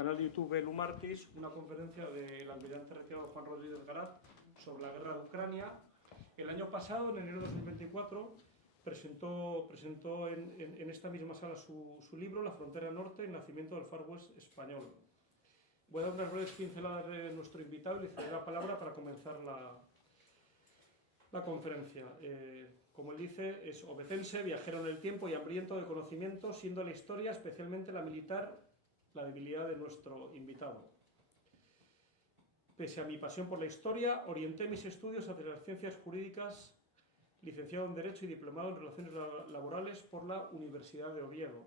canal de YouTube Bellum Artis una conferencia del almirante retirado Juan Rodríguez Garat sobre la guerra de Ucrania. El año pasado, en enero de 2024, presentó en esta misma sala su libro La frontera norte, el nacimiento del Far West español. Voy a dar unas breves pinceladas de nuestro invitado y le cederé la palabra para comenzar la conferencia. Como él dice, es obetense, viajero en el tiempo y hambriento de conocimiento, siendo la historia, especialmente la militar, la debilidad de nuestro invitado. Pese a mi pasión por la historia, orienté mis estudios hacia las ciencias jurídicas, licenciado en Derecho y diplomado en Relaciones Laborales por la Universidad de Oviedo,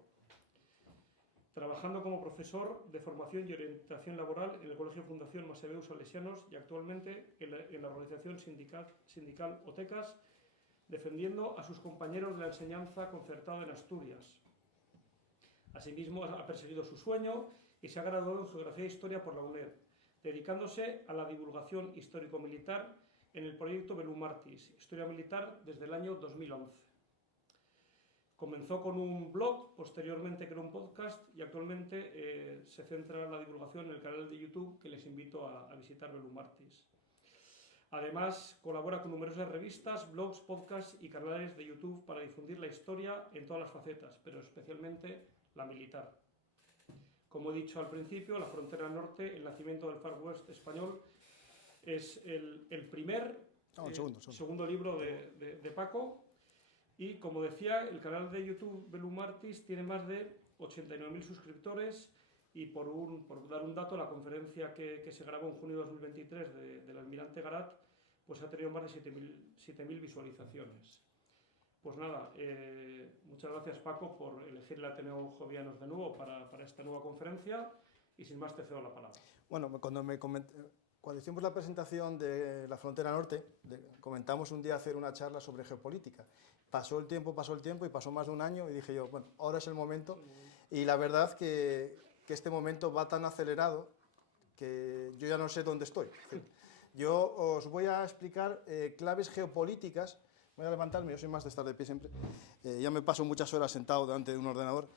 trabajando como profesor de formación y orientación laboral en el Colegio Fundación Masebeus Salesianos y actualmente en la organización sindical OTECAS, defendiendo a sus compañeros de la enseñanza concertada en Asturias. Asimismo, ha perseguido su sueño y se ha graduado en Geografía e Historia por la UNED, dedicándose a la divulgación histórico-militar en el proyecto Bellum Artis, Historia Militar, desde el año 2011. Comenzó con un blog, posteriormente creó un podcast y actualmente se centra en la divulgación en el canal de YouTube que les invito a visitar, Bellum Artis. Además, colabora con numerosas revistas, blogs, podcasts y canales de YouTube para difundir la historia en todas las facetas, pero especialmente la militar. Como he dicho al principio, La frontera norte, el nacimiento del Far West español, es el segundo libro de Paco. Y como decía, el canal de YouTube Bellum Artis tiene más de 89.000 suscriptores y por dar un dato, la conferencia que se grabó en junio de 2023 del almirante Garat pues ha tenido más de 7.000 visualizaciones. Pues nada, muchas gracias Paco por elegir el Ateneo Jovianos de nuevo para esta nueva conferencia y sin más te cedo la palabra. Bueno, cuando hicimos la presentación de la frontera norte, comentamos un día hacer una charla sobre geopolítica. Pasó el tiempo y pasó más de un año y dije yo, bueno, ahora es el momento. Y la verdad que este momento va tan acelerado que yo ya no sé dónde estoy. Yo os voy a explicar claves geopolíticas. Voy a levantarme, yo soy más de estar de pie siempre. Ya me paso muchas horas sentado delante de un ordenador.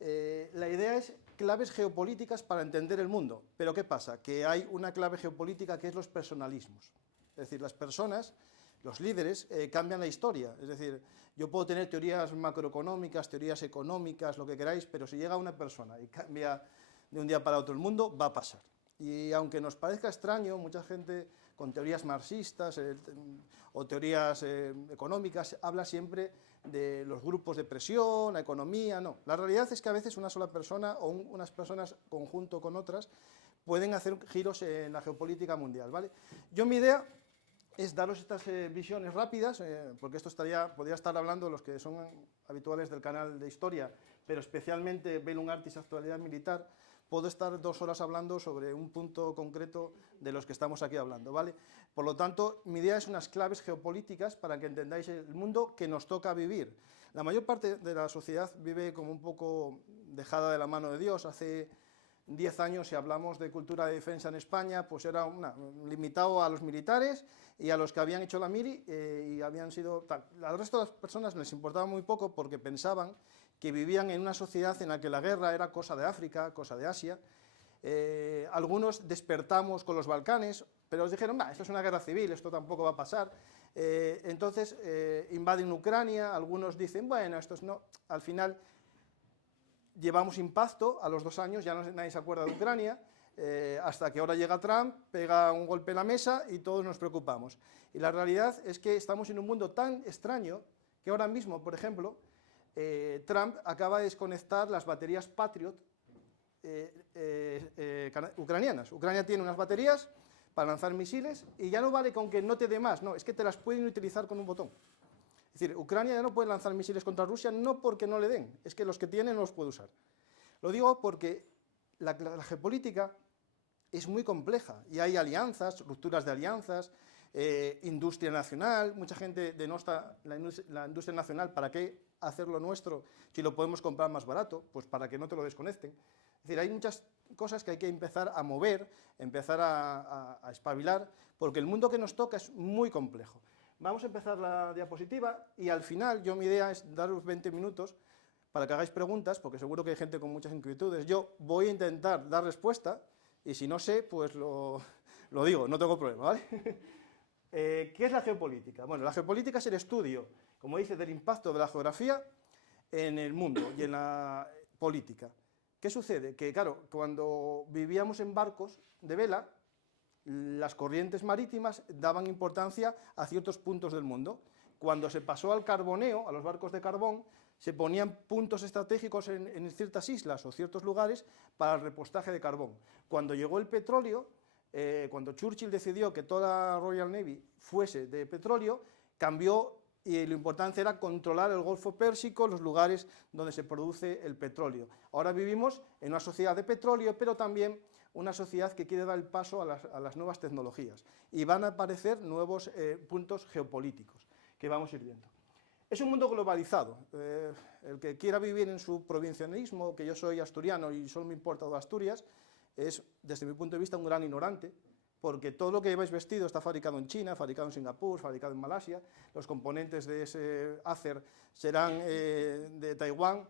La idea es claves geopolíticas para entender el mundo. Pero ¿qué pasa? Que hay una clave geopolítica que es los personalismos. Es decir, las personas, los líderes, cambian la historia. Es decir, yo puedo tener teorías macroeconómicas, teorías económicas, lo que queráis, pero si llega una persona y cambia de un día para otro el mundo, va a pasar. Y aunque nos parezca extraño, mucha gente con teorías marxistas o teorías económicas habla siempre de los grupos de presión, la economía. No, la realidad es que a veces una sola persona o unas personas conjunto con otras pueden hacer giros en la geopolítica mundial, ¿vale? Mi idea es daros estas visiones rápidas, porque esto podría estar hablando los que son habituales del canal de historia, pero especialmente Bellum Artis, actualidad militar. Puedo estar 2 horas hablando sobre un punto concreto de los que estamos aquí hablando, ¿vale? Por lo tanto, mi idea es unas claves geopolíticas para que entendáis el mundo que nos toca vivir. La mayor parte de la sociedad vive como un poco dejada de la mano de Dios. Hace 10 años, si hablamos de cultura de defensa en España, pues era limitado a los militares y a los que habían hecho la mili y habían sido tal. Al resto de las personas les importaba muy poco porque pensaban que vivían en una sociedad en la que la guerra era cosa de África, cosa de Asia. Algunos despertamos con los Balcanes, pero nos dijeron, esto es una guerra civil, esto tampoco va a pasar. Entonces invaden Ucrania, algunos dicen, bueno, esto es no. Al final llevamos impacto, a los 2 años ya nadie se acuerda de Ucrania, hasta que ahora llega Trump, pega un golpe en la mesa y todos nos preocupamos. Y la realidad es que estamos en un mundo tan extraño que ahora mismo, por ejemplo, Trump acaba de desconectar las baterías Patriot ucranianas. Ucrania tiene unas baterías para lanzar misiles y ya no vale con que no te dé más, no, es que te las pueden utilizar con un botón. Es decir, Ucrania ya no puede lanzar misiles contra Rusia, no porque no le den, es que los que tienen no los puede usar. Lo digo porque la geopolítica es muy compleja y hay alianzas, rupturas de alianzas, industria nacional, mucha gente denosta la industria nacional. ¿Para qué hacer lo nuestro si lo podemos comprar más barato? Pues para que no te lo desconecten. Es decir, hay muchas cosas que hay que empezar a mover, empezar a espabilar, porque el mundo que nos toca es muy complejo. Vamos a empezar la diapositiva y al final mi idea es daros 20 minutos para que hagáis preguntas, porque seguro que hay gente con muchas inquietudes. Yo voy a intentar dar respuesta, y si no sé, pues lo digo, no tengo problema, ¿vale? ¿Qué es la geopolítica? Bueno, la geopolítica es el estudio, como dice, del impacto de la geografía en el mundo y en la política. ¿Qué sucede? Que, claro, cuando vivíamos en barcos de vela, las corrientes marítimas daban importancia a ciertos puntos del mundo. Cuando se pasó al carboneo, a los barcos de carbón, se ponían puntos estratégicos en ciertas islas o ciertos lugares para el repostaje de carbón. Cuando llegó el petróleo, cuando Churchill decidió que toda la Royal Navy fuese de petróleo, cambió y lo importante era controlar el Golfo Pérsico, los lugares donde se produce el petróleo. Ahora vivimos en una sociedad de petróleo, pero también una sociedad que quiere dar el paso a las nuevas tecnologías, y van a aparecer nuevos puntos geopolíticos que vamos a ir viendo. Es un mundo globalizado. El que quiera vivir en su provincianismo, que yo soy asturiano y solo me importa de Asturias, es, desde mi punto de vista, un gran ignorante, porque todo lo que lleváis vestido está fabricado en China, fabricado en Singapur, fabricado en Malasia, los componentes de ese Acer serán de Taiwán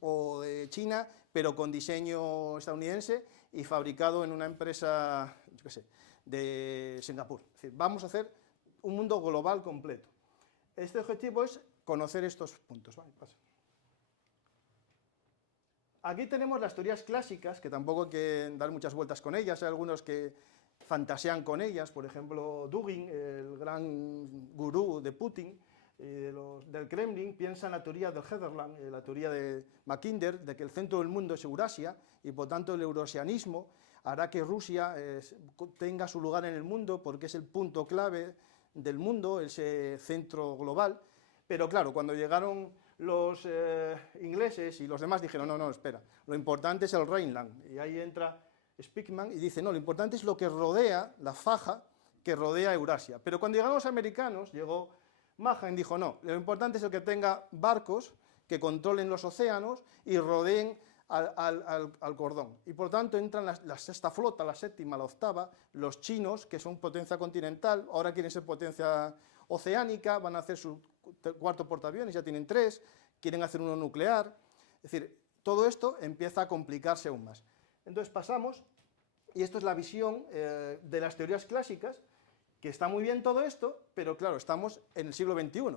o de China, pero con diseño estadounidense y fabricado en una empresa, yo qué sé, de Singapur. Es decir, vamos a hacer un mundo global completo. Este objetivo es conocer estos puntos. Vale, pasa. Aquí tenemos las teorías clásicas, que tampoco hay que dar muchas vueltas con ellas. Hay algunos que fantasean con ellas, por ejemplo, Dugin, el gran gurú de Putin, del Kremlin, piensa en la teoría del Heatherland, la teoría de Mackinder, de que el centro del mundo es Eurasia, y por tanto el eurasianismo hará que Rusia tenga su lugar en el mundo, porque es el punto clave del mundo, ese centro global. Pero claro, cuando llegaron los ingleses y los demás dijeron, no, espera, lo importante es el Rhineland, y ahí entra Speakman y dice, no, lo importante es lo que rodea, la faja que rodea Eurasia. Pero cuando llegaron los americanos, llegó Mahan y dijo, no, lo importante es el que tenga barcos que controlen los océanos y rodeen al cordón. Y por tanto entran la sexta flota, la séptima, la octava, los chinos, que son potencia continental, ahora quieren ser potencia oceánica, van a hacer su cuarto portaaviones, ya tienen 3, quieren hacer uno nuclear. Es decir, todo esto empieza a complicarse aún más. Entonces pasamos, y esto es la visión de las teorías clásicas, que está muy bien todo esto, pero claro, estamos en el siglo XXI,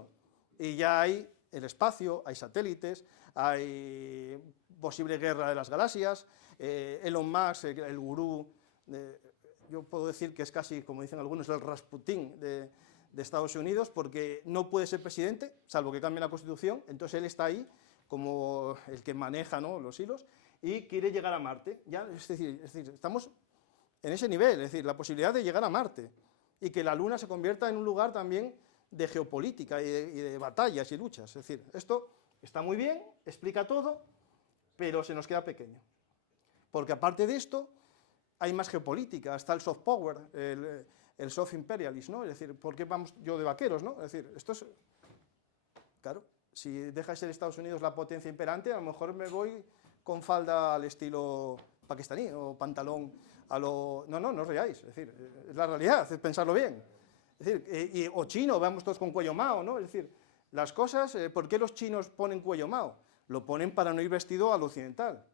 y ya hay el espacio, hay satélites, hay posible guerra de las galaxias, Elon Musk, el gurú, yo puedo decir que es casi, como dicen algunos, el Rasputín de Estados Unidos, porque no puede ser presidente, salvo que cambie la Constitución, entonces él está ahí como el que maneja, ¿no?, los hilos, y quiere llegar a Marte. Ya, es decir, estamos en ese nivel, es decir, la posibilidad de llegar a Marte, y que la Luna se convierta en un lugar también de geopolítica y de batallas y luchas. Es decir, esto está muy bien, explica todo, pero se nos queda pequeño. Porque aparte de esto, hay más geopolítica, está el soft power, el soft imperialism, ¿no? Es decir, ¿por qué vamos yo de vaqueros, no? Es decir, esto es... Claro, si deja de ser Estados Unidos la potencia imperante, a lo mejor me voy con falda al estilo pakistaní o pantalón a lo... No os reáis, es decir, es la realidad, es pensarlo bien. Es decir, o chino, vamos todos con cuello Mao, ¿no? Es decir, las cosas, ¿por qué los chinos ponen cuello Mao? Lo ponen para no ir vestido al occidental.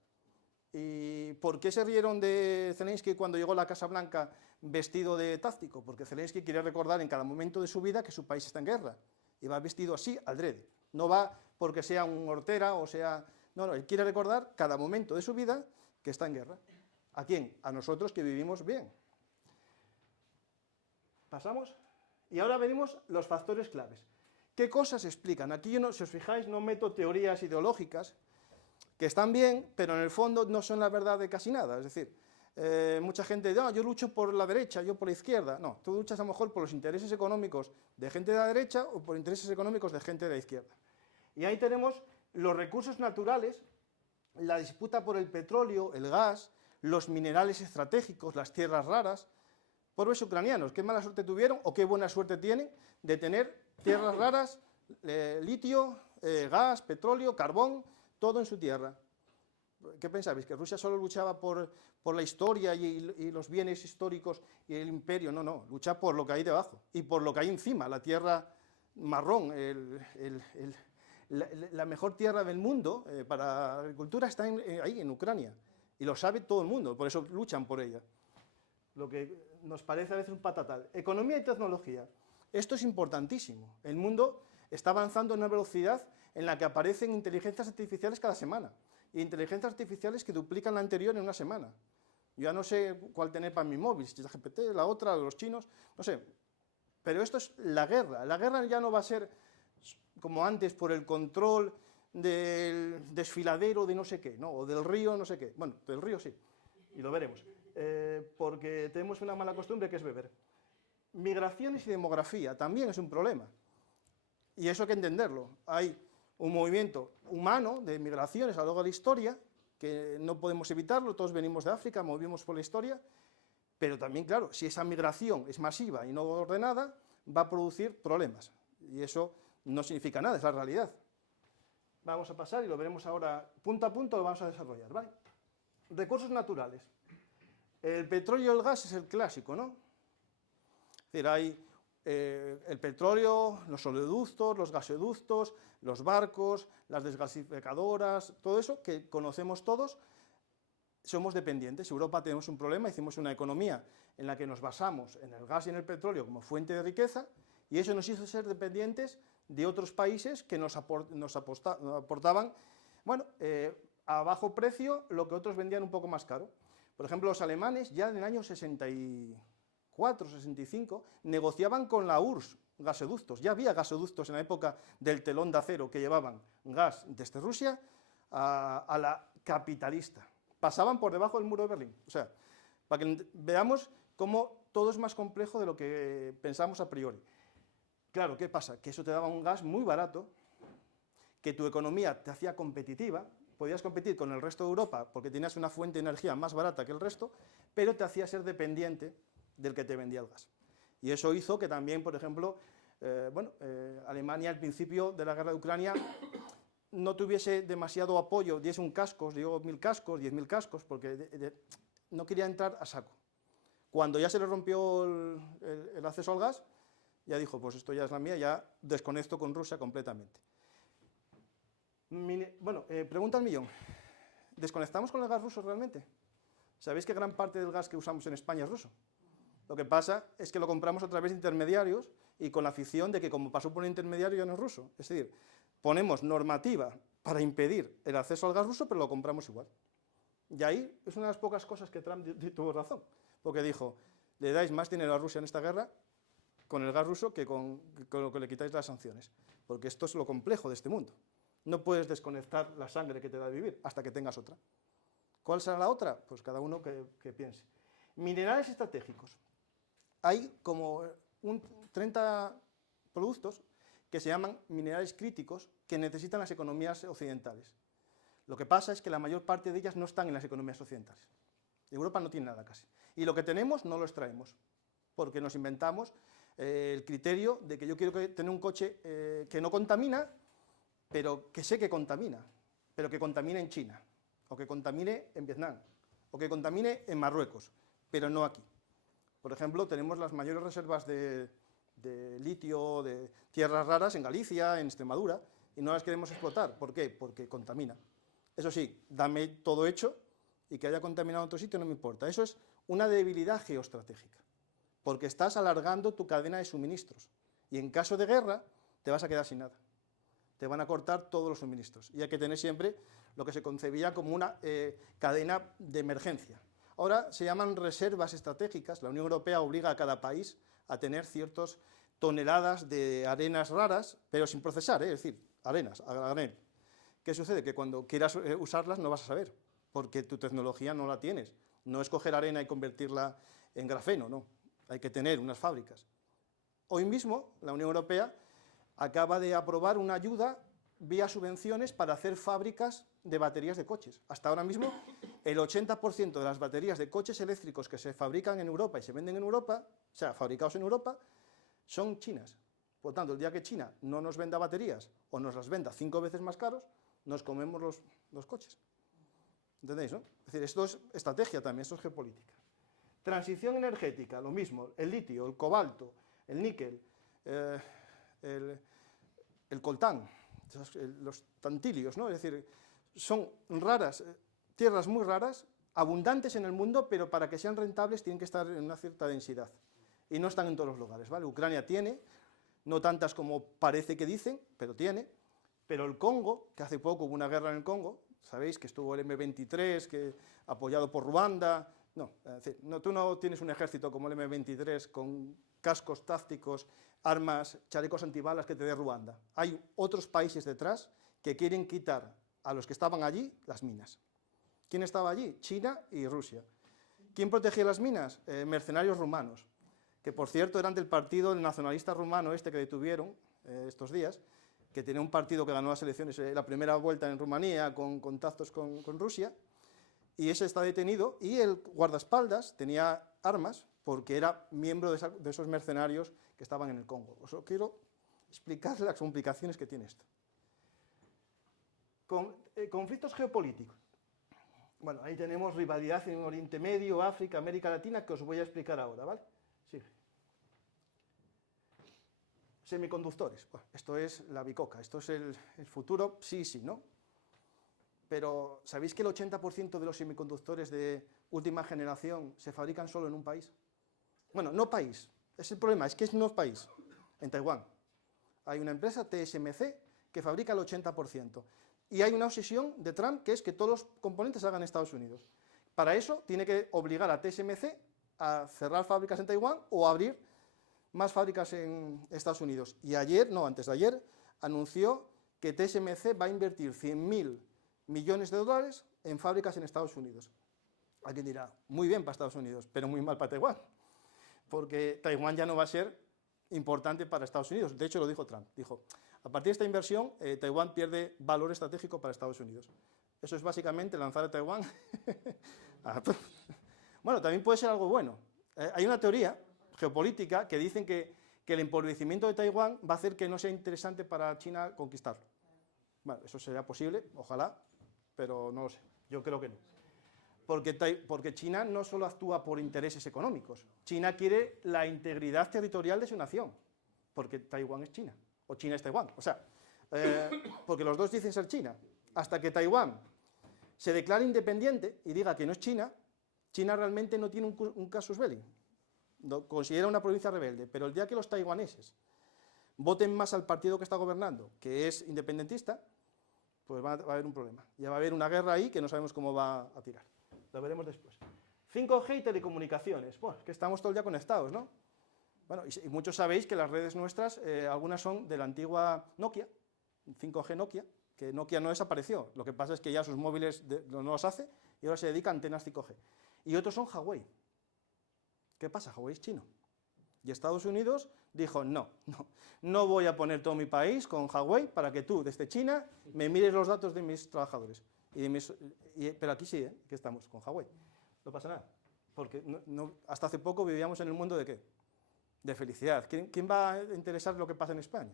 ¿Y por qué se rieron de Zelensky cuando llegó a la Casa Blanca vestido de táctico? Porque Zelensky quiere recordar en cada momento de su vida que su país está en guerra, y va vestido así, adrede. No va porque sea un hortera o sea... No, él quiere recordar cada momento de su vida que está en guerra. ¿A quién? A nosotros, que vivimos bien. ¿Pasamos? Y ahora venimos los factores claves. ¿Qué cosas explican? Aquí, si os fijáis, no meto teorías ideológicas, que están bien, pero en el fondo no son la verdad de casi nada. Es decir, mucha gente dice, yo lucho por la derecha, yo por la izquierda. No, tú luchas a lo mejor por los intereses económicos de gente de la derecha o por intereses económicos de gente de la izquierda. Y ahí tenemos los recursos naturales, la disputa por el petróleo, el gas, los minerales estratégicos, las tierras raras. Pobres ucranianos, qué mala suerte tuvieron o qué buena suerte tienen de tener tierras raras, litio, gas, petróleo, carbón, todo en su tierra. ¿Qué pensáis? ¿Que Rusia solo luchaba por la historia y los bienes históricos y el imperio? No, lucha por lo que hay debajo y por lo que hay encima, la tierra marrón, La mejor tierra del mundo para la agricultura está ahí, en Ucrania, y lo sabe todo el mundo, por eso luchan por ella. Lo que nos parece a veces un patatal. Economía y tecnología. Esto es importantísimo. El mundo está avanzando a una velocidad en la que aparecen inteligencias artificiales cada semana, y inteligencias artificiales que duplican la anterior en una semana. Yo ya no sé cuál tener para mi móvil, si es GPT, la otra, los chinos, no sé. Pero esto es la guerra. La guerra ya no va a ser como antes por el control del desfiladero de no sé qué, ¿no? O del río no sé qué. Bueno, del río sí, y lo veremos. Porque tenemos una mala costumbre que es beber. Migraciones y demografía también es un problema. Y eso hay que entenderlo. Hay un movimiento humano de migraciones a lo largo de la historia, que no podemos evitarlo, todos venimos de África, movimos por la historia, pero también, claro, si esa migración es masiva y no ordenada, va a producir problemas. Y eso no significa nada, es la realidad. Vamos a pasar y lo veremos ahora, punto a punto lo vamos a desarrollar, ¿vale? Recursos naturales. El petróleo y el gas es el clásico, ¿no? Es decir, hay el petróleo, los oleoductos, los gasoductos, los barcos, las desgasificadoras, todo eso que conocemos todos, somos dependientes. En Europa tenemos un problema, hicimos una economía en la que nos basamos en el gas y en el petróleo como fuente de riqueza, y eso nos hizo ser dependientes de otros países que nos aportaban, bueno, a bajo precio lo que otros vendían un poco más caro. Por ejemplo, los alemanes ya en el año 64, 65, negociaban con la URSS gasoductos. Ya había gasoductos en la época del telón de acero que llevaban gas desde Rusia a la capitalista. Pasaban por debajo del muro de Berlín. O sea, para que veamos cómo todo es más complejo de lo que pensamos a priori. Claro, ¿qué pasa? Que eso te daba un gas muy barato, que tu economía te hacía competitiva, podías competir con el resto de Europa porque tenías una fuente de energía más barata que el resto, pero te hacía ser dependiente del que te vendía el gas. Y eso hizo que también, por ejemplo, Alemania al principio de la guerra de Ucrania no tuviese demasiado apoyo, diese un cascos, digo 1000 cascos, 10.000 cascos, porque no quería entrar a saco. Cuando ya se le rompió el acceso al gas, ya dijo, pues esto ya es la mía, ya desconecto con Rusia completamente. Pregunta al millón, ¿desconectamos con el gas ruso realmente? ¿Sabéis que gran parte del gas que usamos en España es ruso? Lo que pasa es que lo compramos a través de intermediarios y con la ficción de que como pasó por un intermediario ya no es ruso. Es decir, ponemos normativa para impedir el acceso al gas ruso, pero lo compramos igual. Y ahí es una de las pocas cosas que Trump tuvo razón, porque dijo, le dais más dinero a Rusia en esta guerra con el gas ruso que con lo que le quitáis las sanciones, porque esto es lo complejo de este mundo. No puedes desconectar la sangre que te da vivir hasta que tengas otra. ¿Cuál será la otra? Pues cada uno que piense. Minerales estratégicos. Hay como 30 productos que se llaman minerales críticos que necesitan las economías occidentales. Lo que pasa es que la mayor parte de ellas no están en las economías occidentales. Europa no tiene nada casi. Y lo que tenemos no lo extraemos, porque nos inventamos el criterio de que yo quiero tener un coche que no contamina, pero que sé que contamina, pero que contamine en China, o que contamine en Vietnam, o que contamine en Marruecos, pero no aquí. Por ejemplo, tenemos las mayores reservas de litio, de tierras raras en Galicia, en Extremadura, y no las queremos explotar. ¿Por qué? Porque contamina. Eso sí, dame todo hecho y que haya contaminado en otro sitio no me importa. Eso es una debilidad geoestratégica, porque estás alargando tu cadena de suministros y en caso de guerra te vas a quedar sin nada. Te van a cortar todos los suministros y hay que tener siempre lo que se concebía como una cadena de emergencia. Ahora se llaman reservas estratégicas. La Unión Europea obliga a cada país a tener ciertas toneladas de arenas raras, pero sin procesar, es decir, arenas, a granel. ¿Qué sucede? Que cuando quieras usarlas no vas a saber, porque tu tecnología no la tienes. No es coger arena y convertirla en grafeno, no. Hay que tener unas fábricas. Hoy mismo la Unión Europea acaba de aprobar una ayuda vía subvenciones para hacer fábricas de baterías de coches. Hasta ahora mismo, el 80% de las baterías de coches eléctricos que se fabrican en Europa y se venden en Europa, o sea, fabricados en Europa, son chinas. Por tanto, el día que China no nos venda baterías o nos las venda 5 veces más caros, nos comemos los coches. ¿Entendéis, no? Es decir, esto es estrategia también, esto es geopolítica. Transición energética, lo mismo, el litio, el cobalto, el níquel, el coltán, los tantilios, ¿no? Es decir, son raras, tierras muy raras, abundantes en el mundo, pero para que sean rentables tienen que estar en una cierta densidad. Y no están en todos los lugares, ¿vale? Ucrania tiene, no tantas como parece que dicen, pero tiene. Pero el Congo, que hace poco hubo una guerra en el Congo, sabéis que estuvo el M23, que, apoyado por Ruanda. No, es decir, no, tú no tienes un ejército como el M23 con cascos tácticos, armas, chalecos antibalas que te dé Ruanda. Hay otros países detrás que quieren quitar a los que estaban allí las minas. ¿Quién estaba allí? China y Rusia. ¿Quién protegía las minas? Mercenarios rumanos, que por cierto eran del partido del nacionalista rumano este que detuvieron estos días, que tenía un partido que ganó las elecciones, la primera vuelta en Rumanía, con contactos con Rusia, y ese está detenido, y el guardaespaldas tenía armas, porque era miembro de esos mercenarios que estaban en el Congo. Os quiero explicar las complicaciones que tiene esto. Conflictos geopolíticos. Bueno, ahí tenemos rivalidad en Oriente Medio, África, América Latina, que os voy a explicar ahora, ¿vale? Sí. Semiconductores. Bueno, esto es la bicoca, esto es el futuro, sí, ¿no? Pero, ¿sabéis que el 80% de los semiconductores de última generación se fabrican solo en un país? Bueno, no país, es el problema, es que no es país, en Taiwán. Hay una empresa, TSMC, que fabrica el 80%. Y hay una obsesión de Trump, que es que todos los componentes se hagan en Estados Unidos. Para eso, tiene que obligar a TSMC a cerrar fábricas en Taiwán o abrir más fábricas en Estados Unidos. Y ayer, no, antes de ayer, anunció que TSMC va a invertir 100.000 millones de dólares en fábricas en Estados Unidos. Alguien dirá, muy bien para Estados Unidos, pero muy mal para Taiwán, porque Taiwán ya no va a ser importante para Estados Unidos. De hecho, lo dijo Trump. Dijo, a partir de esta inversión, Taiwán pierde valor estratégico para Estados Unidos. Eso es básicamente lanzar a Taiwán. Bueno, también puede ser algo bueno. Hay una teoría geopolítica que dicen que el empobrecimiento de Taiwán va a hacer que no sea interesante para China conquistarlo. Bueno, eso sería posible, ojalá, pero no lo sé. Yo creo que no. Porque China no solo actúa por intereses económicos. China quiere la integridad territorial de su nación, porque Taiwán es China, o China es Taiwán. O sea, porque los dos dicen ser China. Hasta que Taiwán se declare independiente y diga que no es China, China realmente no tiene un casus belli. Lo considera una provincia rebelde, pero el día que los taiwaneses voten más al partido que está gobernando, que es independentista, pues va a haber un problema. Ya va a haber una guerra ahí que no sabemos cómo va a tirar. Lo veremos después. 5G y telecomunicaciones. Bueno, que estamos todo el día conectados, ¿no? Bueno, y muchos sabéis que las redes nuestras, algunas son de la antigua Nokia, 5G Nokia, que Nokia no desapareció. Lo que pasa es que ya sus móviles no los hace y ahora se dedica a antenas 5G. Y otros son Huawei. ¿Qué pasa? Huawei es chino. Y Estados Unidos dijo, no voy a poner todo mi país con Huawei para que tú, desde China, me mires los datos de mis trabajadores. Pero aquí sí, que estamos con Huawei. No pasa nada. Porque hasta hace poco vivíamos en el mundo de ¿qué? De felicidad. ¿Quién va a interesar lo que pasa en España?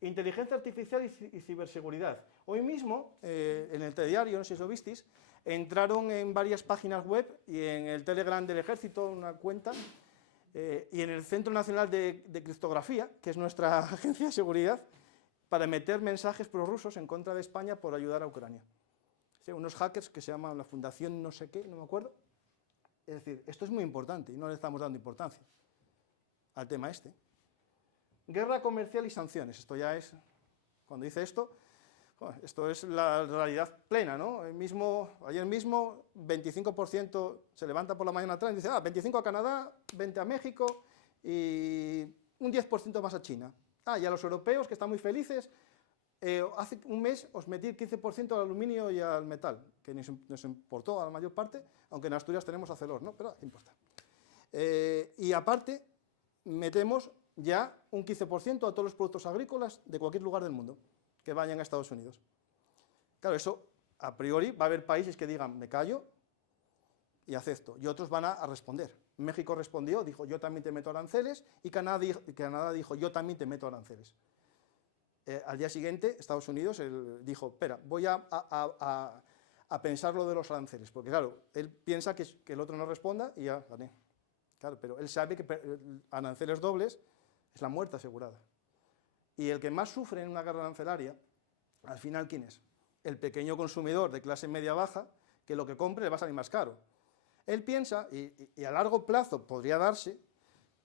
Inteligencia artificial y ciberseguridad. Hoy mismo, en el telediario, no sé si lo visteis, entraron en varias páginas web y en el Telegram del Ejército, una cuenta, y en el Centro Nacional de Criptografía, que es nuestra agencia de seguridad, para meter mensajes prorrusos en contra de España por ayudar a Ucrania. Sí, unos hackers que se llaman la Fundación no sé qué, no me acuerdo. Es decir, esto es muy importante y no le estamos dando importancia al tema este. Guerra comercial y sanciones. Esto ya es, cuando dice esto es la realidad plena, ¿no? Ayer mismo, 25% se levanta por la mañana atrás y dice, 25 a Canadá, 20 a México y un 10% más a China. Y a los europeos, que están muy felices, hace un mes os metí el 15% al aluminio y al metal, que nos importó a la mayor parte, aunque en Asturias tenemos Arcelor, ¿no? Pero importa. Y aparte, metemos ya un 15% a todos los productos agrícolas de cualquier lugar del mundo que vayan a Estados Unidos. Claro, eso a priori va a haber países que digan, me callo y acepto, y otros van a responder. México respondió, dijo, yo también te meto aranceles, y Canadá dijo, yo también te meto aranceles. Al día siguiente, Estados Unidos dijo, espera, voy a pensar lo de los aranceles, porque claro, él piensa que el otro no responda y ya gané. Claro, pero él sabe que aranceles dobles es la muerte asegurada. Y el que más sufre en una guerra arancelaria, al final, ¿quién es? El pequeño consumidor de clase media-baja, que lo que compre le va a salir más caro. Él piensa, y a largo plazo podría darse,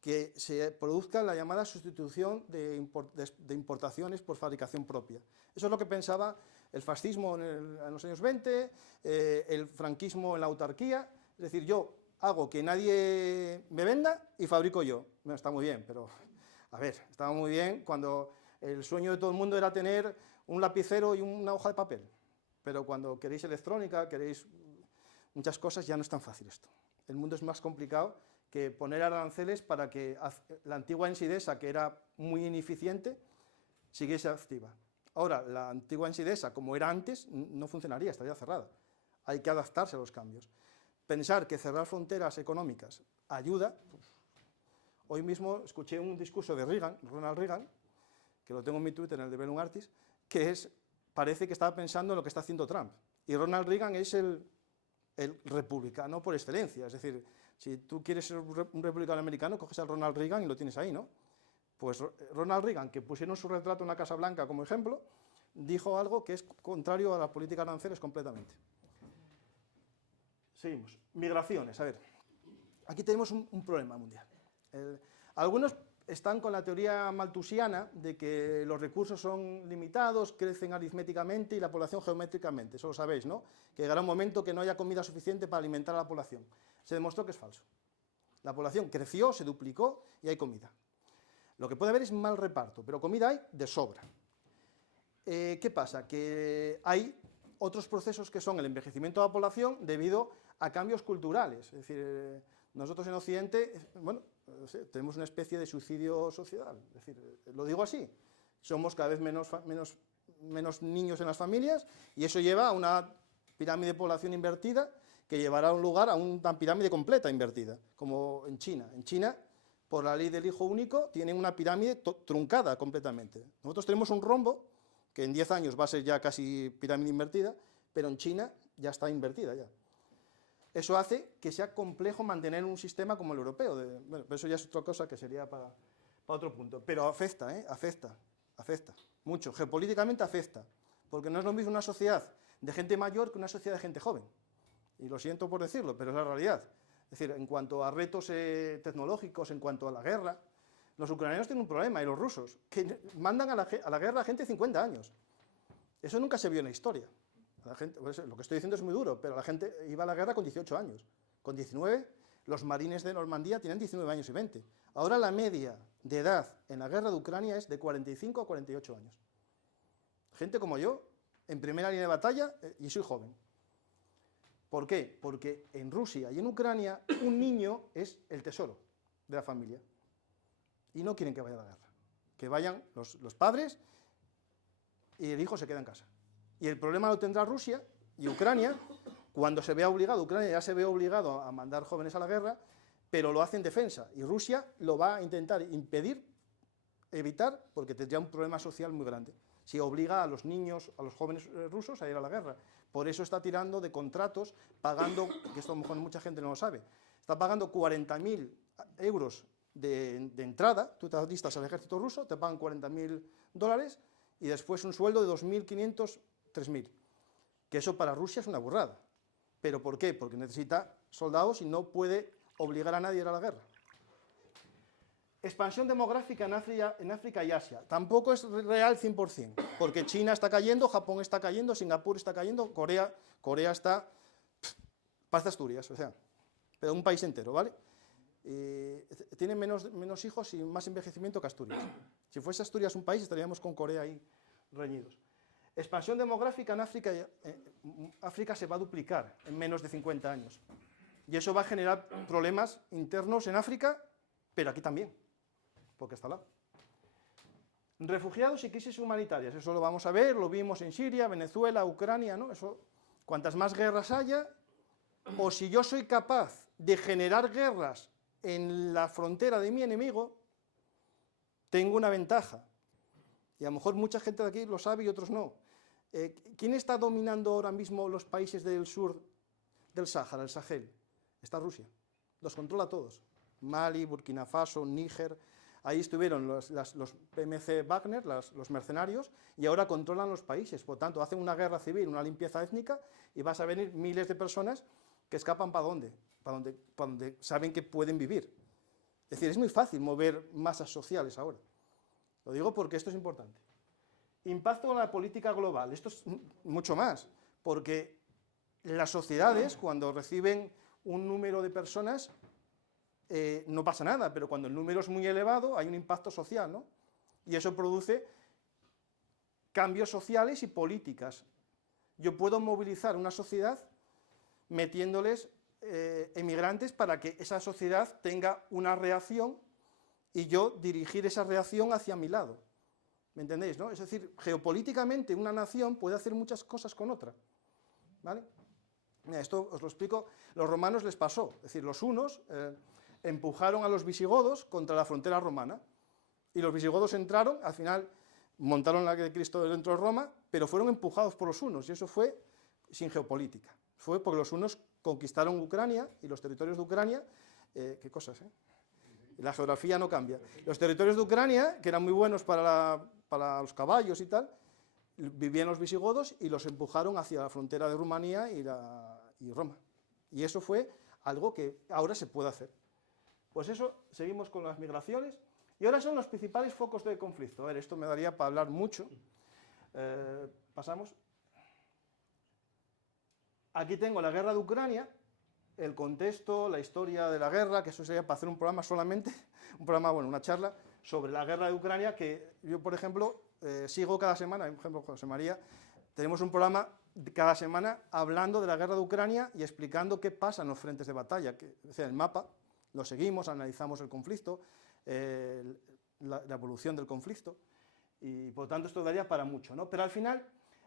que se produzca la llamada sustitución de importaciones por fabricación propia. Eso es lo que pensaba el fascismo en los años 20, el franquismo en la autarquía, es decir, yo hago que nadie me venda y fabrico yo. Bueno, está muy bien, pero, a ver, estaba muy bien cuando el sueño de todo el mundo era tener un lapicero y una hoja de papel, pero cuando queréis electrónica, queréis muchas cosas, ya no es tan fácil esto. El mundo es más complicado que poner aranceles para que la antigua Ensidesa, que era muy ineficiente, siguiese activa. Ahora, la antigua Ensidesa, como era antes, no funcionaría, estaría cerrada. Hay que adaptarse a los cambios. Pensar que cerrar fronteras económicas ayuda. Hoy mismo escuché un discurso de Reagan, Ronald Reagan, que lo tengo en mi Twitter, en el de Bellum Artis, que parece que estaba pensando en lo que está haciendo Trump. Y Ronald Reagan es el republicano por excelencia, es decir, si tú quieres ser un republicano americano, coges al Ronald Reagan y lo tienes ahí, ¿no? Pues Ronald Reagan, que pusieron su retrato en la Casa Blanca como ejemplo, dijo algo que es contrario a la política aranceles completamente. Seguimos. Migraciones, a ver. Aquí tenemos un problema mundial. Algunos están con la teoría malthusiana de que los recursos son limitados, crecen aritméticamente y la población geométricamente. Eso lo sabéis, ¿no? Que llegará un momento que no haya comida suficiente para alimentar a la población. Se demostró que es falso. La población creció, se duplicó y hay comida. Lo que puede haber es mal reparto, pero comida hay de sobra. ¿Qué pasa? Que hay otros procesos que son el envejecimiento de la población debido a cambios culturales. Es decir, nosotros en Occidente, bueno, tenemos una especie de suicidio social. Es decir, lo digo así, somos cada vez menos niños en las familias y eso lleva a una pirámide de población invertida que llevará a un lugar a una pirámide completa invertida, como en China. En China, por la ley del hijo único, tienen una pirámide truncada completamente. Nosotros tenemos un rombo, que en 10 años va a ser ya casi pirámide invertida, pero en China ya está invertida ya. Eso hace que sea complejo mantener un sistema como el europeo. Bueno, pero eso ya es otra cosa que sería para otro punto. Pero afecta, afecta mucho. Geopolíticamente afecta, porque no es lo mismo una sociedad de gente mayor que una sociedad de gente joven. Y lo siento por decirlo, pero es la realidad. Es decir, en cuanto a retos tecnológicos, en cuanto a la guerra, los ucranianos tienen un problema, y los rusos, que mandan a la guerra a gente de 50 años. Eso nunca se vio en la historia. La gente, pues, lo que estoy diciendo es muy duro, pero la gente iba a la guerra con 18 años. Con 19, los marines de Normandía tienen 19 años y 20. Ahora la media de edad en la guerra de Ucrania es de 45 a 48 años. Gente como yo, en primera línea de batalla, y soy joven. ¿Por qué? Porque en Rusia y en Ucrania un niño es el tesoro de la familia. Y no quieren que vaya a la guerra. Que vayan los padres y el hijo se queda en casa. Y el problema lo tendrá Rusia y Ucrania cuando se vea obligado. Ucrania ya se ve obligado a mandar jóvenes a la guerra, pero lo hace en defensa. Y Rusia lo va a intentar impedir, evitar, porque tendría un problema social muy grande. Si obliga a los niños, a los jóvenes rusos a ir a la guerra. Por eso está tirando de contratos, pagando, que esto a lo mejor mucha gente no lo sabe, está pagando 40.000 euros de entrada. Tú te alistas al ejército ruso, te pagan $40.000 y después un sueldo de 2.500, 3.000. Que eso para Rusia es una burrada. ¿Pero por qué? Porque necesita soldados y no puede obligar a nadie a ir a la guerra. Expansión demográfica en África y Asia. Tampoco es real 100%, porque China está cayendo, Japón está cayendo, Singapur está cayendo, Corea está... Parece Asturias, o sea, pero un país entero, ¿vale? Tiene menos hijos y más envejecimiento que Asturias. Si fuese Asturias un país, estaríamos con Corea ahí reñidos. Expansión demográfica en África. África se va a duplicar en menos de 50 años. Y eso va a generar problemas internos en África, pero aquí también, porque está al lado. Refugiados y crisis humanitarias. Eso lo vamos a ver, lo vimos en Siria, Venezuela, Ucrania, ¿no? Eso, cuantas más guerras haya, o si yo soy capaz de generar guerras en la frontera de mi enemigo, tengo una ventaja. Y a lo mejor mucha gente de aquí lo sabe y otros no. ¿Quién está dominando ahora mismo los países del sur del Sáhara, el Sahel? Está Rusia. Los controla a todos. Mali, Burkina Faso, Níger. Ahí estuvieron los PMC Wagner, los mercenarios, y ahora controlan los países. Por tanto, hacen una guerra civil, una limpieza étnica, y vas a venir miles de personas que escapan ¿para dónde? Para donde saben que pueden vivir. Es decir, es muy fácil mover masas sociales ahora. Lo digo porque esto es importante. Impacto en la política global. Esto es mucho más, porque las sociedades, cuando reciben un número de personas, no pasa nada, pero cuando el número es muy elevado, hay un impacto social, ¿no? Y eso produce cambios sociales y políticas. Yo puedo movilizar una sociedad metiéndoles emigrantes para que esa sociedad tenga una reacción y yo dirigir esa reacción hacia mi lado. ¿Me entendéis, no? Es decir, geopolíticamente una nación puede hacer muchas cosas con otra, ¿vale? Esto os lo explico, los romanos les pasó, es decir, los hunos empujaron a los visigodos contra la frontera romana, y los visigodos entraron, al final montaron la de Cristo dentro de Roma, pero fueron empujados por los hunos, y eso fue sin geopolítica, fue porque los hunos conquistaron Ucrania, y los territorios de Ucrania, qué cosas, la geografía no cambia, los territorios de Ucrania, que eran muy buenos para los caballos y tal, vivían los visigodos y los empujaron hacia la frontera de Rumanía y Roma. Y eso fue algo que ahora se puede hacer. Pues eso, seguimos con las migraciones. Y ahora son los principales focos de conflicto. A ver, esto me daría para hablar mucho. Pasamos. Aquí tengo la guerra de Ucrania, el contexto, la historia de la guerra, que eso sería para hacer un programa solamente, una charla sobre la guerra de Ucrania, que yo, por ejemplo, sigo cada semana, por ejemplo, José María, tenemos un programa cada semana hablando de la guerra de Ucrania y explicando qué pasa en los frentes de batalla, o sea, el mapa, lo seguimos, analizamos el conflicto, la evolución del conflicto, y por tanto esto daría para mucho, ¿no? Pero al final,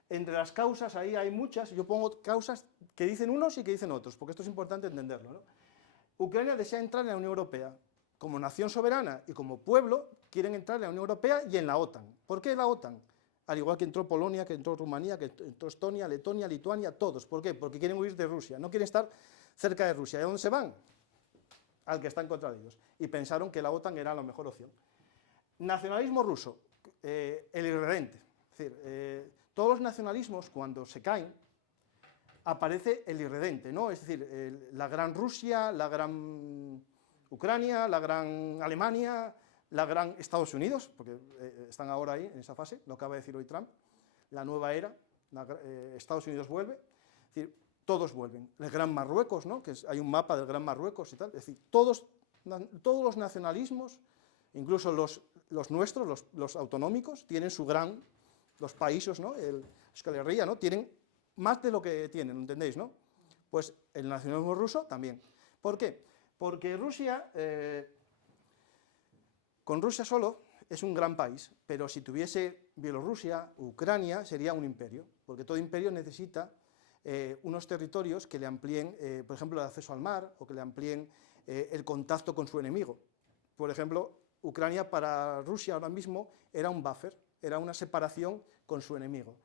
entre las causas, ahí hay muchas, yo pongo causas que dicen unos y que dicen otros, porque esto es importante entenderlo, ¿no? Ucrania desea entrar en la Unión Europea. Como nación soberana y como pueblo, quieren entrar en la Unión Europea y en la OTAN. ¿Por qué la OTAN? Al igual que entró Polonia, que entró Rumanía, que entró Estonia, Letonia, Lituania, todos. ¿Por qué? Porque quieren huir de Rusia, no quieren estar cerca de Rusia. ¿Y a dónde se van? Al que está en contra de ellos. Y pensaron que la OTAN era la mejor opción. Nacionalismo ruso, el irredente. Es decir, todos los nacionalismos, cuando se caen, aparece el irredente, ¿no? Es decir, la gran Rusia, la gran Ucrania, la gran Alemania, la gran Estados Unidos, porque están ahora ahí, en esa fase, lo acaba de decir hoy Trump, la nueva era, Estados Unidos vuelve, es decir, todos vuelven. El gran Marruecos, ¿no? Hay un mapa del gran Marruecos y tal, es decir, todos los nacionalismos, incluso los nuestros, los autonómicos, tienen su gran, los países, ¿no? Euskal Herria, ¿no? Tienen más de lo que tienen, ¿entendéis, no? Pues el nacionalismo ruso también. ¿Por qué? Porque Rusia, con Rusia solo, es un gran país, pero si tuviese Bielorrusia, Ucrania, sería un imperio, porque todo imperio necesita unos territorios que le amplíen, por ejemplo, el acceso al mar, o que le amplíen el contacto con su enemigo. Por ejemplo, Ucrania para Rusia ahora mismo era un buffer, era una separación con su enemigo.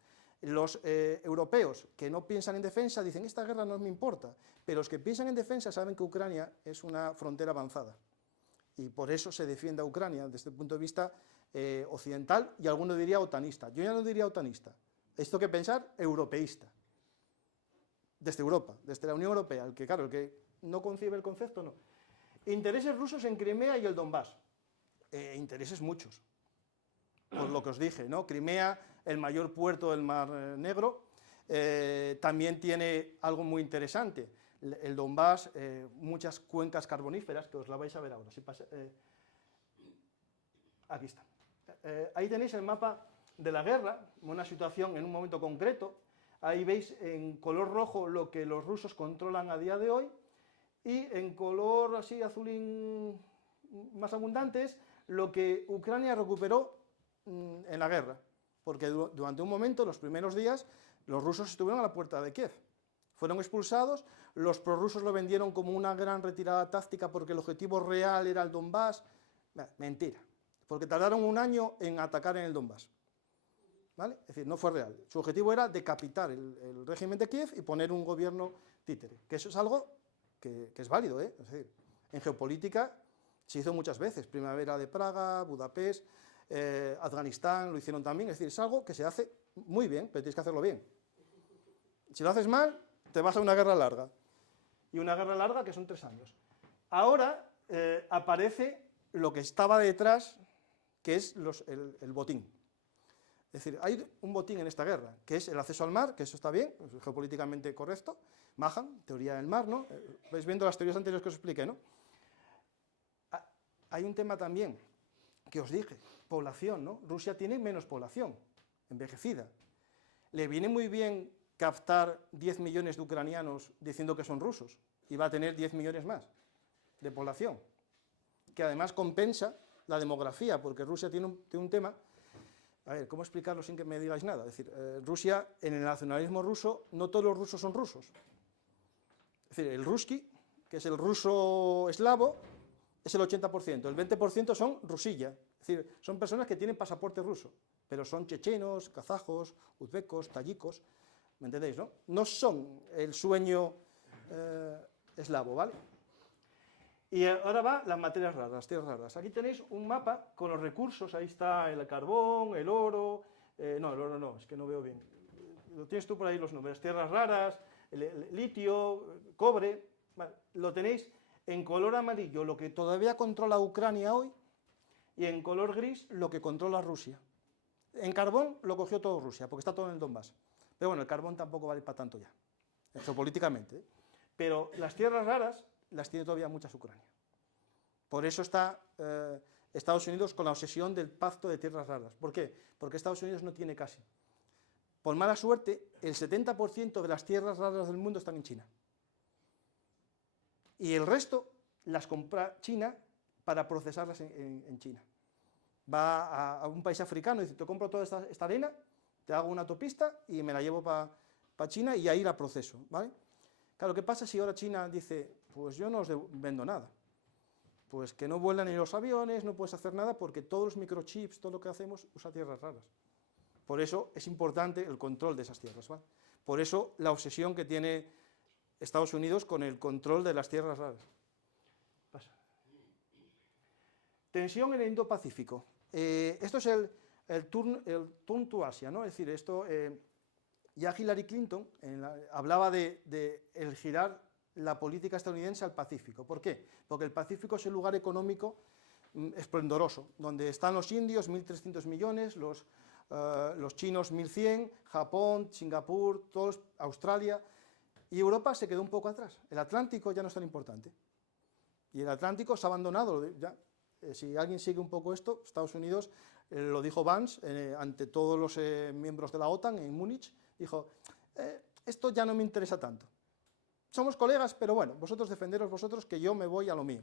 Los europeos que no piensan en defensa dicen, esta guerra no me importa, pero los que piensan en defensa saben que Ucrania es una frontera avanzada, y por eso se defiende a Ucrania desde el punto de vista occidental, y alguno diría otanista. Yo ya no diría otanista, esto que pensar, europeísta, desde Europa, desde la Unión Europea, el que no concibe el concepto, no. Intereses rusos en Crimea y el Donbass, intereses muchos, por lo que os dije, ¿no? Crimea, el mayor puerto del Mar Negro, también tiene algo muy interesante, el Donbass, muchas cuencas carboníferas, que os la vais a ver ahora. Si pasa, aquí está. Ahí tenéis el mapa de la guerra, una situación en un momento concreto. Ahí veis en color rojo lo que los rusos controlan a día de hoy, y en color así azulín más abundantes lo que Ucrania recuperó en la guerra, porque durante un momento, los primeros días, los rusos estuvieron a la puerta de Kiev, fueron expulsados, los prorrusos lo vendieron como una gran retirada táctica porque el objetivo real era el Donbass. Mentira, porque tardaron un año en atacar en el Donbass, ¿vale? Es decir, no fue real, su objetivo era decapitar el régimen de Kiev y poner un gobierno títere, que eso es algo que es válido, ¿eh? Es decir, en geopolítica Se hizo muchas veces, Primavera de Praga, Budapest, Afganistán lo hicieron también, es decir, es algo que se hace muy bien, pero tienes que hacerlo bien. Si lo haces mal, te vas a una guerra larga, y una guerra larga que son 3 años. Ahora aparece lo que estaba detrás, que es el botín. Es decir, hay un botín en esta guerra, que es el acceso al mar, que eso está bien, es geopolíticamente correcto, Mahan, teoría del mar, ¿no? Vais viendo las teorías anteriores que os expliqué, ¿no? Hay un tema también, que os dije, población, ¿no? Rusia tiene menos población, envejecida. Le viene muy bien captar 10 millones de ucranianos diciendo que son rusos, y va a tener 10 millones más de población, que además compensa la demografía, porque Rusia tiene un tema. A ver, ¿cómo explicarlo sin que me digáis nada? Es decir, Rusia, en el nacionalismo ruso, no todos los rusos son rusos. Es decir, el ruski, que es el ruso eslavo, es el 80%, el 20% son rusilla. Es decir, son personas que tienen pasaporte ruso, pero son chechenos, kazajos, uzbecos, tayikos, ¿me entendéis, no? No son el sueño eslavo, ¿vale? Y ahora va las materias raras, las tierras raras. Aquí tenéis un mapa con los recursos, ahí está el carbón, el oro, no, el oro no, es que no veo bien. Lo tienes tú por ahí los nombres, tierras raras, el litio, cobre, vale, lo tenéis en color amarillo, lo que todavía controla Ucrania hoy, y en color gris, lo que controla Rusia. En carbón lo cogió todo Rusia, porque está todo en el Donbass. Pero bueno, el carbón tampoco vale para tanto ya, geopolíticamente, ¿eh? Pero las tierras raras las tiene todavía muchas Ucrania. Por eso está Estados Unidos con la obsesión del pacto de tierras raras. ¿Por qué? Porque Estados Unidos no tiene casi. Por mala suerte, el 70% de las tierras raras del mundo están en China. Y el resto las compra China para procesarlas en China. Va a un país africano y dice, te compro toda esta arena, te hago una autopista y me la llevo para China y ahí la proceso, ¿vale? Claro, ¿qué pasa si ahora China dice, pues yo no os vendo nada? Pues que no vuelan ni los aviones, no puedes hacer nada porque todos los microchips, todo lo que hacemos, usa tierras raras. Por eso es importante el control de esas tierras, ¿vale? Por eso la obsesión que tiene Estados Unidos con el control de las tierras raras. Pasa. Tensión en el Indo-Pacífico. Esto es el turn to Asia, ¿no? Es decir, esto... Ya Hillary Clinton hablaba de el girar la política estadounidense al Pacífico. ¿Por qué? Porque el Pacífico es el lugar económico esplendoroso, donde están los indios, 1.300 millones, los chinos 1.100, Japón, Singapur, todos, Australia, y Europa se quedó un poco atrás. El Atlántico ya no es tan importante. Y el Atlántico se ha abandonado. Ya. Si alguien sigue un poco esto, Estados Unidos, lo dijo Vance ante todos los miembros de la OTAN en Múnich, dijo, esto ya no me interesa tanto. Somos colegas, pero bueno, vosotros defenderos vosotros que yo me voy a lo mío.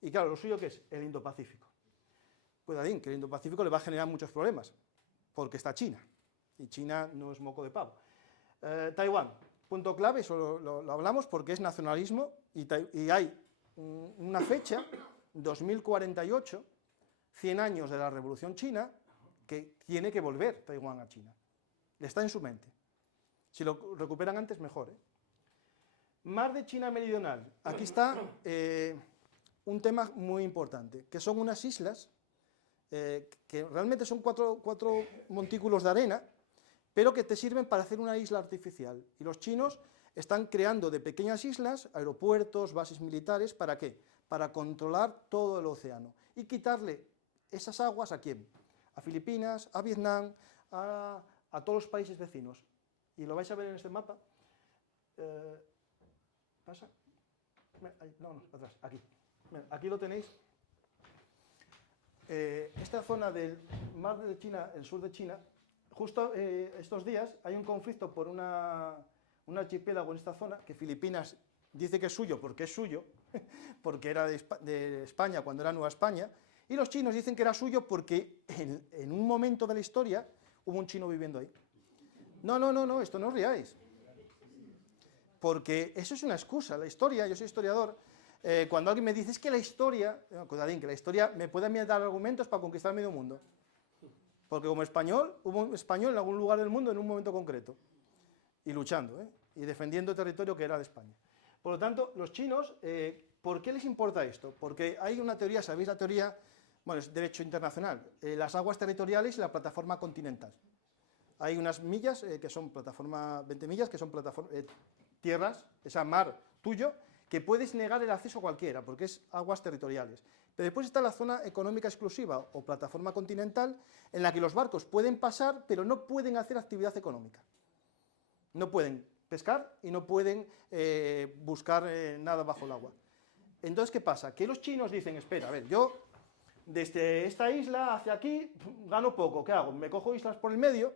Y claro, lo suyo ¿qué es? El Indo-Pacífico. Cuidadín, que el Indo-Pacífico le va a generar muchos problemas, porque está China, y China no es moco de pavo. Taiwán, punto clave, eso lo hablamos porque es nacionalismo, y hay una fecha, 2048, 100 años de la Revolución China, que tiene que volver Taiwán a China. Está en su mente. Si lo recuperan antes, mejor, ¿eh? Mar de China Meridional. Aquí está un tema muy importante, que son unas islas que realmente son cuatro montículos de arena, pero que te sirven para hacer una isla artificial. Y los chinos están creando de pequeñas islas, aeropuertos, bases militares, ¿para qué? Para controlar todo el océano y quitarle esas aguas ¿a quién? A Filipinas, a Vietnam, a todos los países vecinos. Y lo vais a ver en este mapa. ¿Pasa? No, atrás, aquí. Aquí lo tenéis. Esta zona del mar de China, el sur de China, justo estos días hay un conflicto por un archipiélago en esta zona, que Filipinas dice que es suyo porque es suyo, porque era de España cuando era Nueva España, y los chinos dicen que era suyo porque en un momento de la historia hubo un chino viviendo ahí. No, esto no os riáis. Porque eso es una excusa, la historia, yo soy historiador, cuando alguien me dice, es que la historia, cuidadín, que la historia me puede a mí dar argumentos para conquistar medio mundo. Porque como español, hubo un español en algún lugar del mundo en un momento concreto, y luchando, y defendiendo el territorio que era de España. Por lo tanto, los chinos ¿Por qué les importa esto? Porque hay una teoría, ¿sabéis la teoría? Bueno, es derecho internacional, las aguas territoriales y la plataforma continental. Hay unas millas que son plataforma, 20 millas, que son tierras, esa mar tuyo, que puedes negar el acceso a cualquiera, porque es aguas territoriales. Pero después está la zona económica exclusiva o plataforma continental, en la que los barcos pueden pasar, pero no pueden hacer actividad económica. No pueden pescar y no pueden buscar nada bajo el agua. Entonces, ¿qué pasa? Que los chinos dicen, espera, a ver, yo desde esta isla hacia aquí gano poco, ¿qué hago? Me cojo islas por el medio,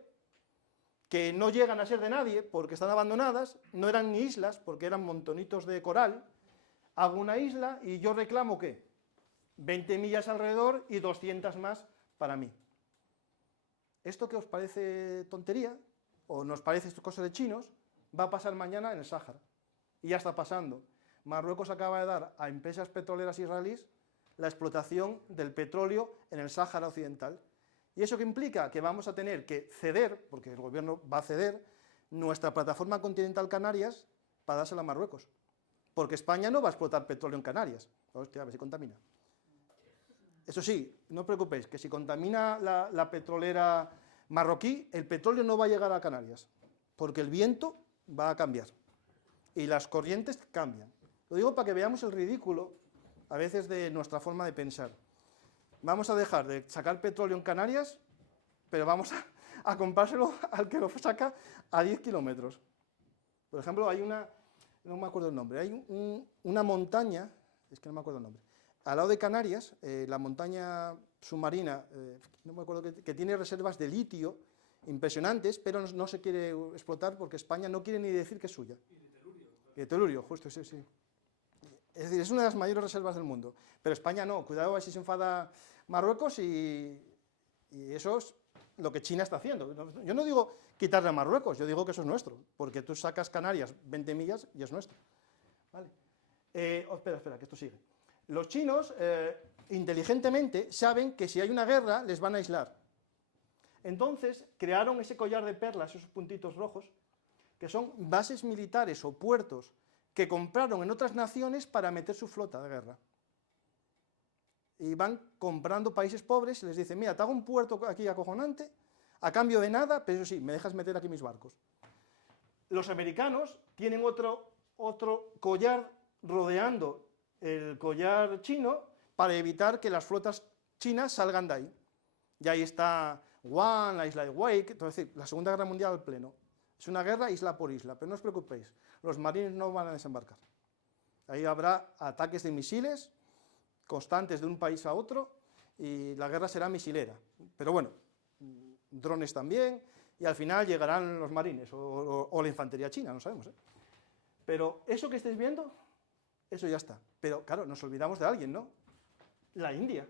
que no llegan a ser de nadie porque están abandonadas, no eran ni islas porque eran montonitos de coral, hago una isla y yo reclamo, ¿qué? 20 millas alrededor y 200 más para mí. ¿Esto que os parece tontería, o nos parece cosas de chinos, va a pasar mañana en el Sáhara? Y ya está pasando. Marruecos acaba de dar a empresas petroleras israelíes la explotación del petróleo en el Sáhara Occidental. ¿Y eso qué implica? Que vamos a tener que ceder, porque el gobierno va a ceder, nuestra plataforma continental Canarias para dársela a Marruecos. Porque España no va a explotar petróleo en Canarias. Hostia, a ver si contamina. Eso sí, no os preocupéis, que si contamina la petrolera marroquí, el petróleo no va a llegar a Canarias, porque el viento va a cambiar y las corrientes cambian. Lo digo para que veamos el ridículo, a veces, de nuestra forma de pensar. Vamos a dejar de sacar petróleo en Canarias, pero vamos a comprárselo al que lo saca a 10 kilómetros. Por ejemplo, hay una, no me acuerdo el nombre, hay una montaña, es que no me acuerdo el nombre, al lado de Canarias, la montaña submarina, no me acuerdo, que tiene reservas de litio impresionantes, pero no se quiere explotar porque España no quiere ni decir que es suya. Y de telurio, justo, sí, sí. Es decir, es una de las mayores reservas del mundo, pero España no, cuidado a ver si se enfada Marruecos y eso es lo que China está haciendo. Yo no digo quitarle a Marruecos, yo digo que eso es nuestro, porque tú sacas Canarias 20 millas y es nuestro. ¿Vale? Espera, que esto sigue. Los chinos, inteligentemente, saben que si hay una guerra les van a aislar. Entonces, crearon ese collar de perlas, esos puntitos rojos, que son bases militares o puertos que compraron en otras naciones para meter su flota de guerra. Y van comprando países pobres y les dicen, mira, te hago un puerto aquí acojonante, a cambio de nada, pero eso sí, me dejas meter aquí mis barcos. Los americanos tienen otro collar rodeando el collar chino para evitar que las flotas chinas salgan de ahí. Y ahí está Guam, la isla de Wake, es decir, la Segunda Guerra Mundial al pleno. Es una guerra isla por isla, pero no os preocupéis, los marines no van a desembarcar. Ahí habrá ataques de misiles constantes de un país a otro y la guerra será misilera. Pero bueno, drones también, y al final llegarán los marines o la infantería china, no sabemos. Pero eso que estáis viendo, eso ya está. Pero claro, nos olvidamos de alguien, ¿no? La India.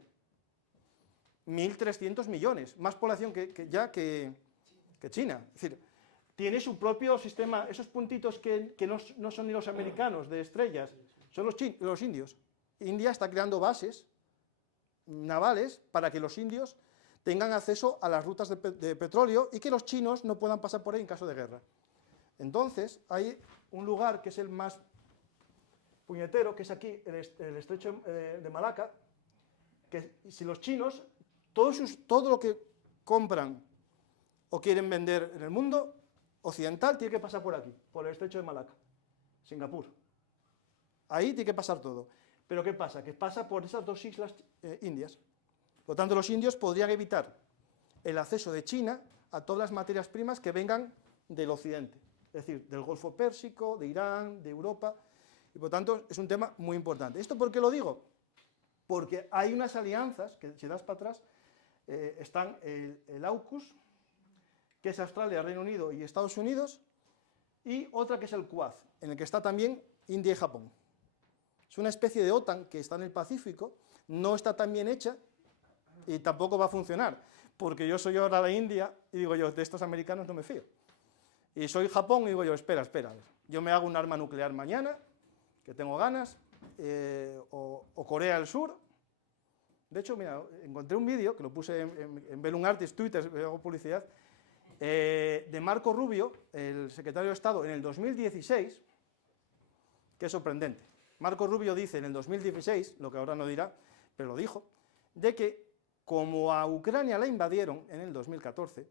1.300 millones, más población que China. Es decir, tiene su propio sistema, esos puntitos que no son ni los americanos de estrellas, son los indios. India está creando bases navales para que los indios tengan acceso a las rutas de petróleo y que los chinos no puedan pasar por ahí en caso de guerra. Entonces, hay un lugar que es el más puñetero, que es aquí, el estrecho de Malaca, que si los chinos, todo lo que compran o quieren vender en el mundo occidental tiene que pasar por aquí, por el estrecho de Malaca, Singapur. Ahí tiene que pasar todo. Pero ¿qué pasa? Que pasa por esas dos islas indias. Por lo tanto, los indios podrían evitar el acceso de China a todas las materias primas que vengan del occidente, es decir, del Golfo Pérsico, de Irán, de Europa, y por tanto es un tema muy importante. ¿Esto por qué lo digo? Porque hay unas alianzas, que si das para atrás, están el AUKUS, que es Australia, Reino Unido y Estados Unidos, y otra que es el Quad, en el que está también India y Japón. Es una especie de OTAN que está en el Pacífico, no está tan bien hecha y tampoco va a funcionar, porque yo soy ahora de India y digo yo, de estos americanos no me fío. Y soy Japón y digo yo, espera, yo me hago un arma nuclear mañana, que tengo ganas, o Corea del Sur. De hecho, mira, encontré un vídeo, que lo puse en Bellum Artist, Twitter, hago publicidad, de Marco Rubio, el secretario de Estado, en el 2016, que es sorprendente. Marco Rubio dice en el 2016, lo que ahora no dirá, pero lo dijo, de que como a Ucrania la invadieron en el 2014,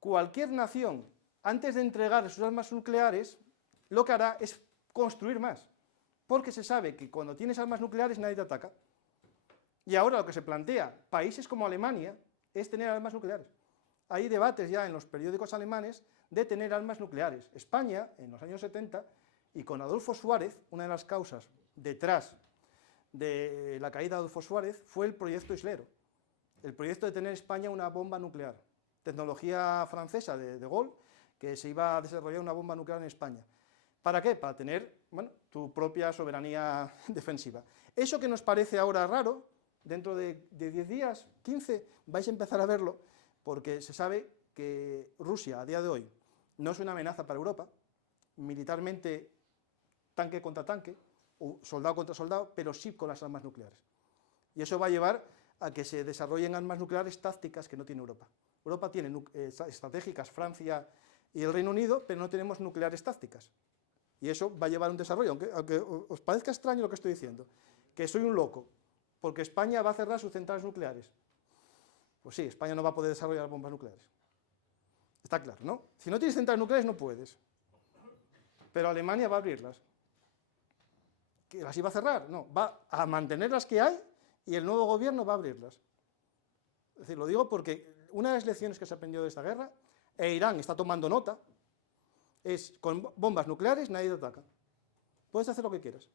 cualquier nación, antes de entregar sus armas nucleares, lo que hará es construir más, porque se sabe que cuando tienes armas nucleares nadie te ataca. Y ahora lo que se plantea, países como Alemania, es tener armas nucleares. Hay debates ya en los periódicos alemanes de tener armas nucleares. España, en los años 70, y con Adolfo Suárez, una de las causas detrás de la caída de Adolfo Suárez fue el proyecto Islero, el proyecto de tener España una bomba nuclear, tecnología francesa de Gaulle, que se iba a desarrollar una bomba nuclear en España. ¿Para qué? Para tener, bueno, tu propia soberanía defensiva. Eso que nos parece ahora raro, dentro de 10 días, 15, vais a empezar a verlo, porque se sabe que Rusia, a día de hoy, no es una amenaza para Europa, militarmente tanque contra tanque, o soldado contra soldado, pero sí con las armas nucleares. Y eso va a llevar a que se desarrollen armas nucleares tácticas que no tiene Europa. Europa tiene estratégicas, Francia y el Reino Unido, pero no tenemos nucleares tácticas. Y eso va a llevar a un desarrollo, aunque os parezca extraño lo que estoy diciendo, que soy un loco, porque España va a cerrar sus centrales nucleares. Pues sí, España no va a poder desarrollar bombas nucleares. Está claro, ¿no? Si no tienes centrales nucleares no puedes. Pero Alemania va a abrirlas. ¿Que las iba a cerrar? No, va a mantener las que hay y el nuevo gobierno va a abrirlas. Es decir, lo digo porque una de las lecciones que se aprendió de esta guerra, e Irán está tomando nota, es con bombas nucleares nadie te ataca. Puedes hacer lo que quieras.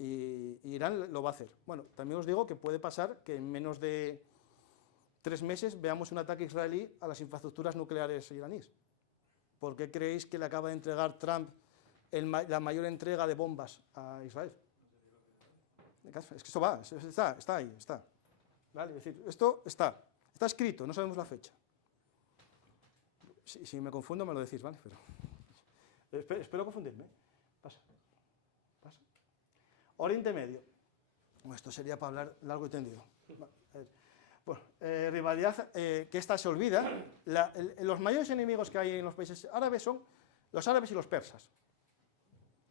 Y Irán lo va a hacer. Bueno, también os digo que puede pasar que en menos de 3 meses veamos un ataque israelí a las infraestructuras nucleares iraníes. ¿Por qué creéis que le acaba de entregar Trump la mayor entrega de bombas a Israel? Es que esto va, está ahí, está. ¿Vale? Es decir, esto está escrito, no sabemos la fecha. Si me confundo me lo decís, ¿vale? Pero espero confundirme. Pasa. Oriente Medio. Bueno, esto sería para hablar largo y tendido. Bueno, rivalidad, que esta se olvida. Los mayores enemigos que hay en los países árabes son los árabes y los persas.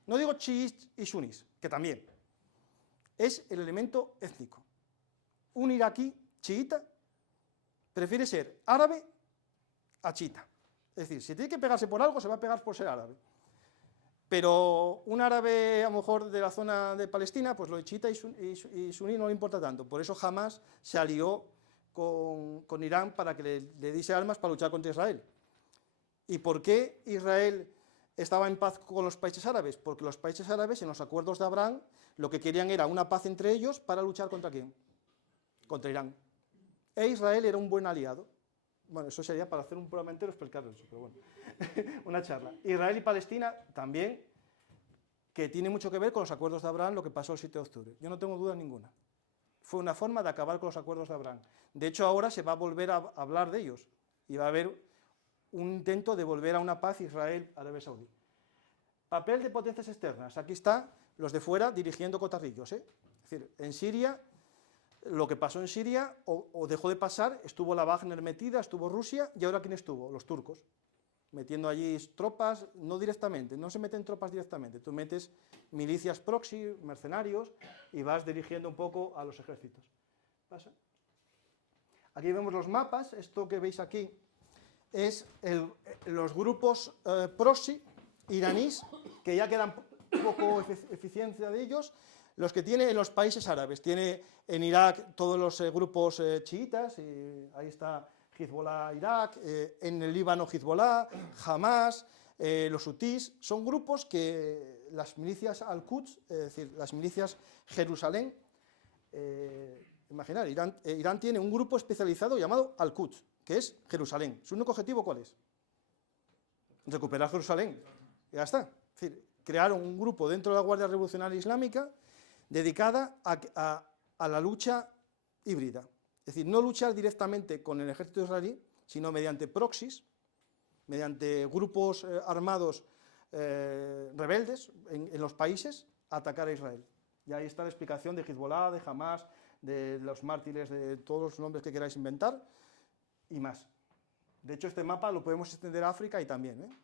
No digo chiíes y sunís, que también. Es el elemento étnico. Un iraquí chiita prefiere ser árabe a chiita. Es decir, si tiene que pegarse por algo, se va a pegar por ser árabe. Pero un árabe, a lo mejor, de la zona de Palestina, pues lo de chiita y suní no le importa tanto. Por eso jamás se alió con Irán para que le diese armas para luchar contra Israel. ¿Y por qué Israel estaba en paz con los países árabes? Porque los países árabes, en los acuerdos de Abraham, lo que querían era una paz entre ellos para luchar ¿contra quién? Contra Irán. E Israel era un buen aliado. Bueno, eso sería para hacer un programa entero explicarlo eso, pero bueno, una charla. Israel y Palestina también, que tiene mucho que ver con los acuerdos de Abraham, lo que pasó el 7 de octubre. Yo no tengo duda ninguna. Fue una forma de acabar con los acuerdos de Abraham. De hecho, ahora se va a volver a hablar de ellos y va a haber un intento de volver a una paz Israel-Arabia Saudí. Papel de potencias externas. Aquí está los de fuera dirigiendo cotarrillos. Es decir, en Siria, lo que pasó en Siria, o dejó de pasar, estuvo la Wagner metida, estuvo Rusia, y ahora ¿quién estuvo? Los turcos, metiendo allí tropas, no directamente, no se meten tropas directamente, tú metes milicias proxy, mercenarios, y vas dirigiendo un poco a los ejércitos. ¿Pasa? Aquí vemos los mapas, esto que veis aquí es los grupos proxy iraníes, que ya quedan poco eficiencia de ellos, los que tiene en los países árabes. Tiene en Irak todos los grupos chiitas, y ahí está Hezbollah Irak, en el Líbano Hezbollah, Hamas, los hutís. Son grupos que las milicias Al-Quds, es decir, las milicias Jerusalén, imaginar, Irán tiene un grupo especializado llamado Al-Quds, que es Jerusalén. ¿Su único objetivo cuál es? Recuperar Jerusalén. Ya está. Es decir, crearon un grupo dentro de la Guardia Revolucionaria Islámica dedicada a la lucha híbrida. Es decir, no luchar directamente con el ejército israelí, sino mediante proxies, mediante grupos armados rebeldes en los países, atacar a Israel. Y ahí está la explicación de Hezbollah, de Hamas, de los mártires, de todos los nombres que queráis inventar, y más. De hecho, este mapa lo podemos extender a África y también.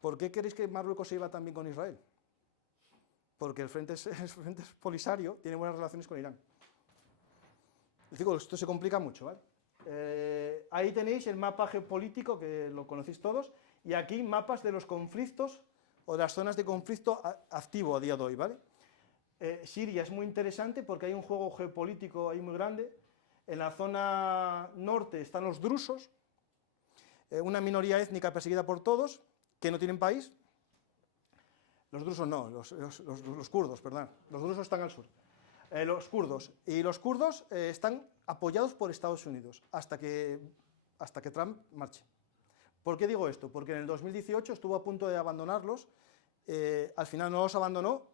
¿Por qué queréis que Marruecos se iba también con Israel? porque el frente Polisario tiene buenas relaciones con Irán. Digo, esto se complica mucho, ¿vale? Ahí tenéis el mapa geopolítico, que lo conocéis todos, y aquí mapas de los conflictos o de las zonas de conflicto activo a día de hoy, ¿vale? Siria es muy interesante porque hay un juego geopolítico ahí muy grande. En la zona norte están los drusos, una minoría étnica perseguida por todos, que no tienen país. Los drusos no, los kurdos, perdón. Los drusos están al sur. Los kurdos. Y los kurdos están apoyados por Estados Unidos hasta que Trump marche. ¿Por qué digo esto? Porque en el 2018 estuvo a punto de abandonarlos, al final no los abandonó,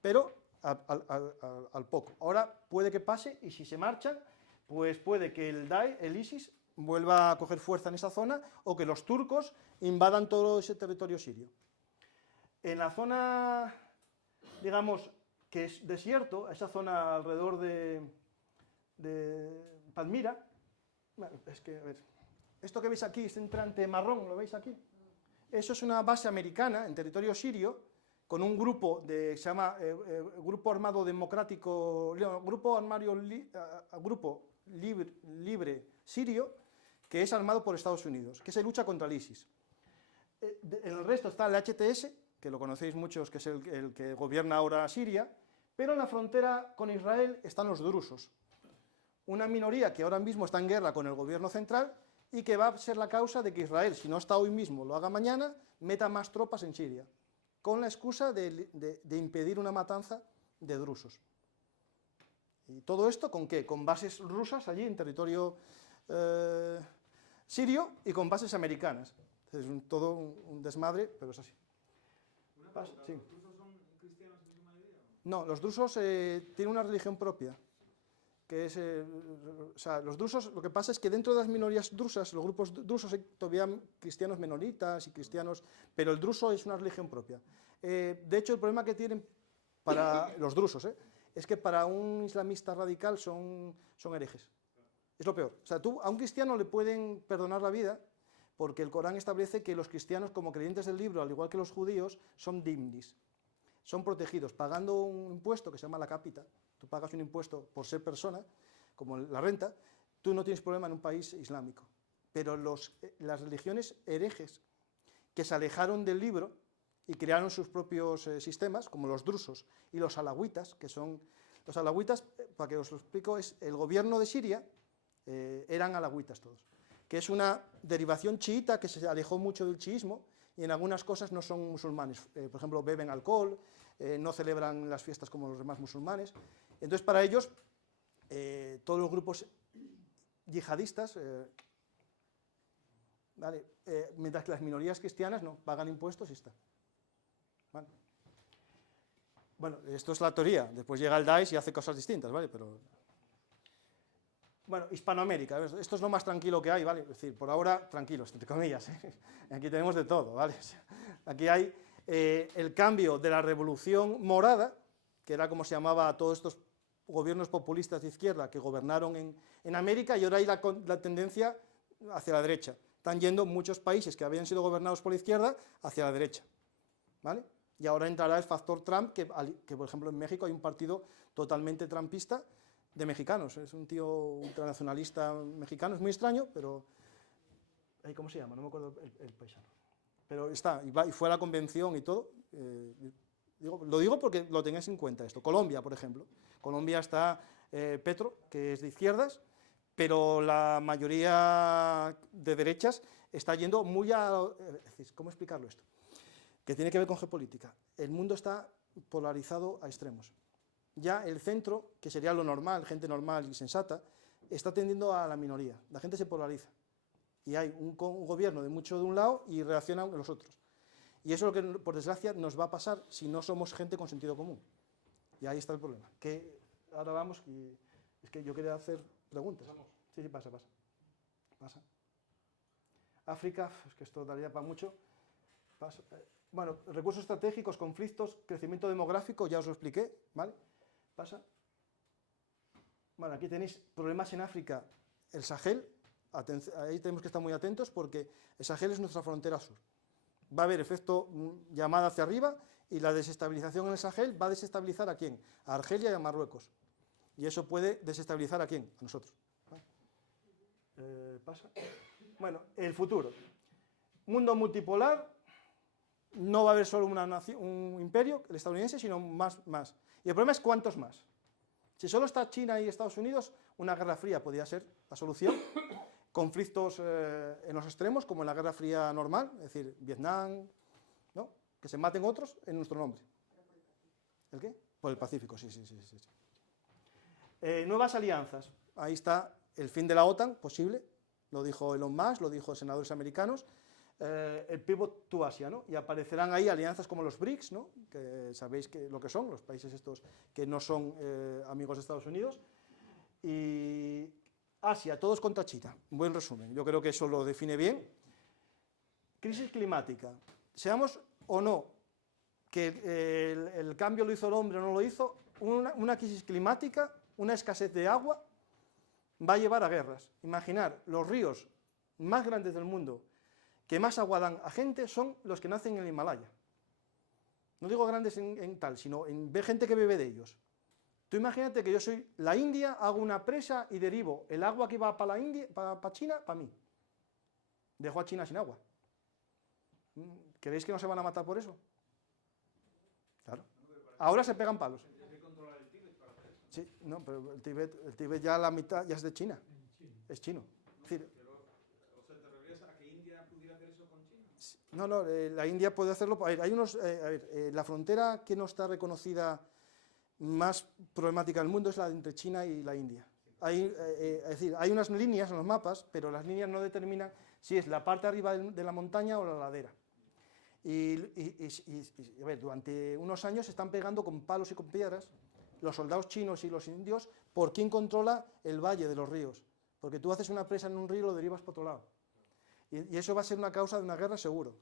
pero al poco. Ahora puede que pase, y si se marchan, pues puede que el ISIS vuelva a coger fuerza en esa zona, o que los turcos invadan todo ese territorio sirio. En la zona, digamos, que es desierto, esa zona alrededor de Palmira, bueno, es que, a ver, esto que veis aquí, este entrante marrón, ¿lo veis aquí? Eso es una base americana en territorio sirio, con un grupo se llama Grupo Armado Democrático, Grupo Libre Sirio, que es armado por Estados Unidos, que se lucha contra el ISIS. En el resto está el HTS, que lo conocéis muchos, que es el que gobierna ahora Siria, pero en la frontera con Israel están los drusos, una minoría que ahora mismo está en guerra con el gobierno central y que va a ser la causa de que Israel, si no está hoy mismo, lo haga mañana, meta más tropas en Siria, con la excusa de impedir una matanza de drusos. ¿Y todo esto con qué? Con bases rusas allí en territorio sirio y con bases americanas. Es todo un desmadre, pero es así. Sí. ¿Los drusos son cristianos en su mayoría? No, los drusos tienen una religión propia, que es, o sea, los drusos, lo que pasa es que dentro de las minorías drusas, los grupos drusos, hay todavía cristianos menonitas y cristianos, pero el druso es una religión propia. De hecho, el problema que tienen para los drusos, es que para un islamista radical son herejes. Es lo peor. O sea, a un cristiano le pueden perdonar la vida, porque el Corán establece que los cristianos, como creyentes del libro, al igual que los judíos, son dimnis, son protegidos, pagando un impuesto que se llama la cápita. Tú pagas un impuesto por ser persona, como la renta, tú no tienes problema en un país islámico. Pero las religiones herejes, que se alejaron del libro y crearon sus propios sistemas, como los drusos y los alawítas, que son... Los alawítas, para que os lo explico, es el gobierno de Siria, eran alawítas todos, que es una derivación chiita que se alejó mucho del chiismo y en algunas cosas no son musulmanes. Por ejemplo, beben alcohol, no celebran las fiestas como los demás musulmanes. Entonces, para ellos, todos los grupos yihadistas, ¿vale? Mientras que las minorías cristianas no, pagan impuestos y está. ¿Vale? Bueno, esto es la teoría. Después llega el Daesh y hace cosas distintas, ¿vale? Pero... Bueno, Hispanoamérica, esto es lo más tranquilo que hay, ¿vale? Es decir, por ahora, tranquilos, entre comillas, ¿eh? Aquí tenemos de todo, ¿vale? Aquí hay el cambio de la revolución morada, que era como se llamaba a todos estos gobiernos populistas de izquierda que gobernaron en América, y ahora hay la tendencia hacia la derecha. Están yendo muchos países que habían sido gobernados por la izquierda hacia la derecha, ¿vale? Y ahora entrará el factor Trump, que por ejemplo en México hay un partido totalmente trumpista, de mexicanos, es un tío ultranacionalista mexicano, es muy extraño, pero... ¿Cómo se llama? No me acuerdo el paisano. Pero está, y fue a la convención y todo. Lo digo porque lo tengáis en cuenta esto. Colombia, por ejemplo. Colombia está Petro, que es de izquierdas, pero la mayoría de derechas está yendo muy a... ¿Cómo explicarlo esto? Que tiene que ver con geopolítica. El mundo está polarizado a extremos. Ya el centro, que sería lo normal, gente normal y sensata, está tendiendo a la minoría. La gente se polariza. Y hay un gobierno de mucho de un lado y reaccionan los otros. Y eso es lo que, por desgracia, nos va a pasar si no somos gente con sentido común. Y ahí está el problema. Que ahora vamos, y es que yo quería hacer preguntas. Sí, pasa. África, es que esto daría para mucho. Pasa. Bueno, recursos estratégicos, conflictos, crecimiento demográfico, ya os lo expliqué, ¿vale? Pasa. Bueno, aquí tenéis problemas en África, el Sahel, ahí tenemos que estar muy atentos porque el Sahel es nuestra frontera sur. Va a haber efecto llamada hacia arriba y la desestabilización en el Sahel va a desestabilizar ¿a quién? A Argelia y a Marruecos. Y eso puede desestabilizar ¿a quién? A nosotros. ¿Pasa? Bueno, el futuro. Mundo multipolar, no va a haber solo una nación, un imperio, el estadounidense, sino más. Y el problema es cuántos más. Si solo está China y Estados Unidos, una guerra fría podría ser la solución. Conflictos en los extremos, como en la Guerra Fría normal, es decir, Vietnam, ¿no? Que se maten otros en nuestro nombre. ¿El qué? Por el Pacífico, sí. Nuevas alianzas. Ahí está el fin de la OTAN, posible. Lo dijo Elon Musk, lo dijo senadores americanos. El pivot to Asia, ¿no? Y aparecerán ahí alianzas como los BRICS, ¿no? Que sabéis lo que son, los países estos que no son amigos de Estados Unidos. Y Asia, todos contra China. Un buen resumen, yo creo que eso lo define bien. Crisis climática. Seamos o no que el cambio lo hizo el hombre o no lo hizo, una crisis climática, una escasez de agua, va a llevar a guerras. Imaginar, los ríos más grandes del mundo que más agua dan a gente son los que nacen en el Himalaya. No digo grandes en tal, sino en ver gente que bebe de ellos. Tú imagínate que yo soy la India, hago una presa y derivo el agua que va para la India, para China, para mí. Dejo a China sin agua. ¿Creéis que no se van a matar por eso? Claro. Ahora se pegan palos. Sí, no, pero el Tíbet ya la mitad ya es de China. Es chino. Es decir, O sea, ¿te refieres a que India pudiera hacer eso con China? no, la India puede hacerlo. Hay unos, la frontera que no está reconocida más problemática del mundo es la entre China y la India. Es decir, hay unas líneas en los mapas, pero las líneas no determinan si es la parte arriba de la montaña o la ladera. Y a ver, durante unos años se están pegando con palos y con piedras los soldados chinos y los indios por quién controla el valle de los ríos. Porque tú haces una presa en un río y lo derivas por otro lado. Y eso va a ser una causa de una guerra seguro.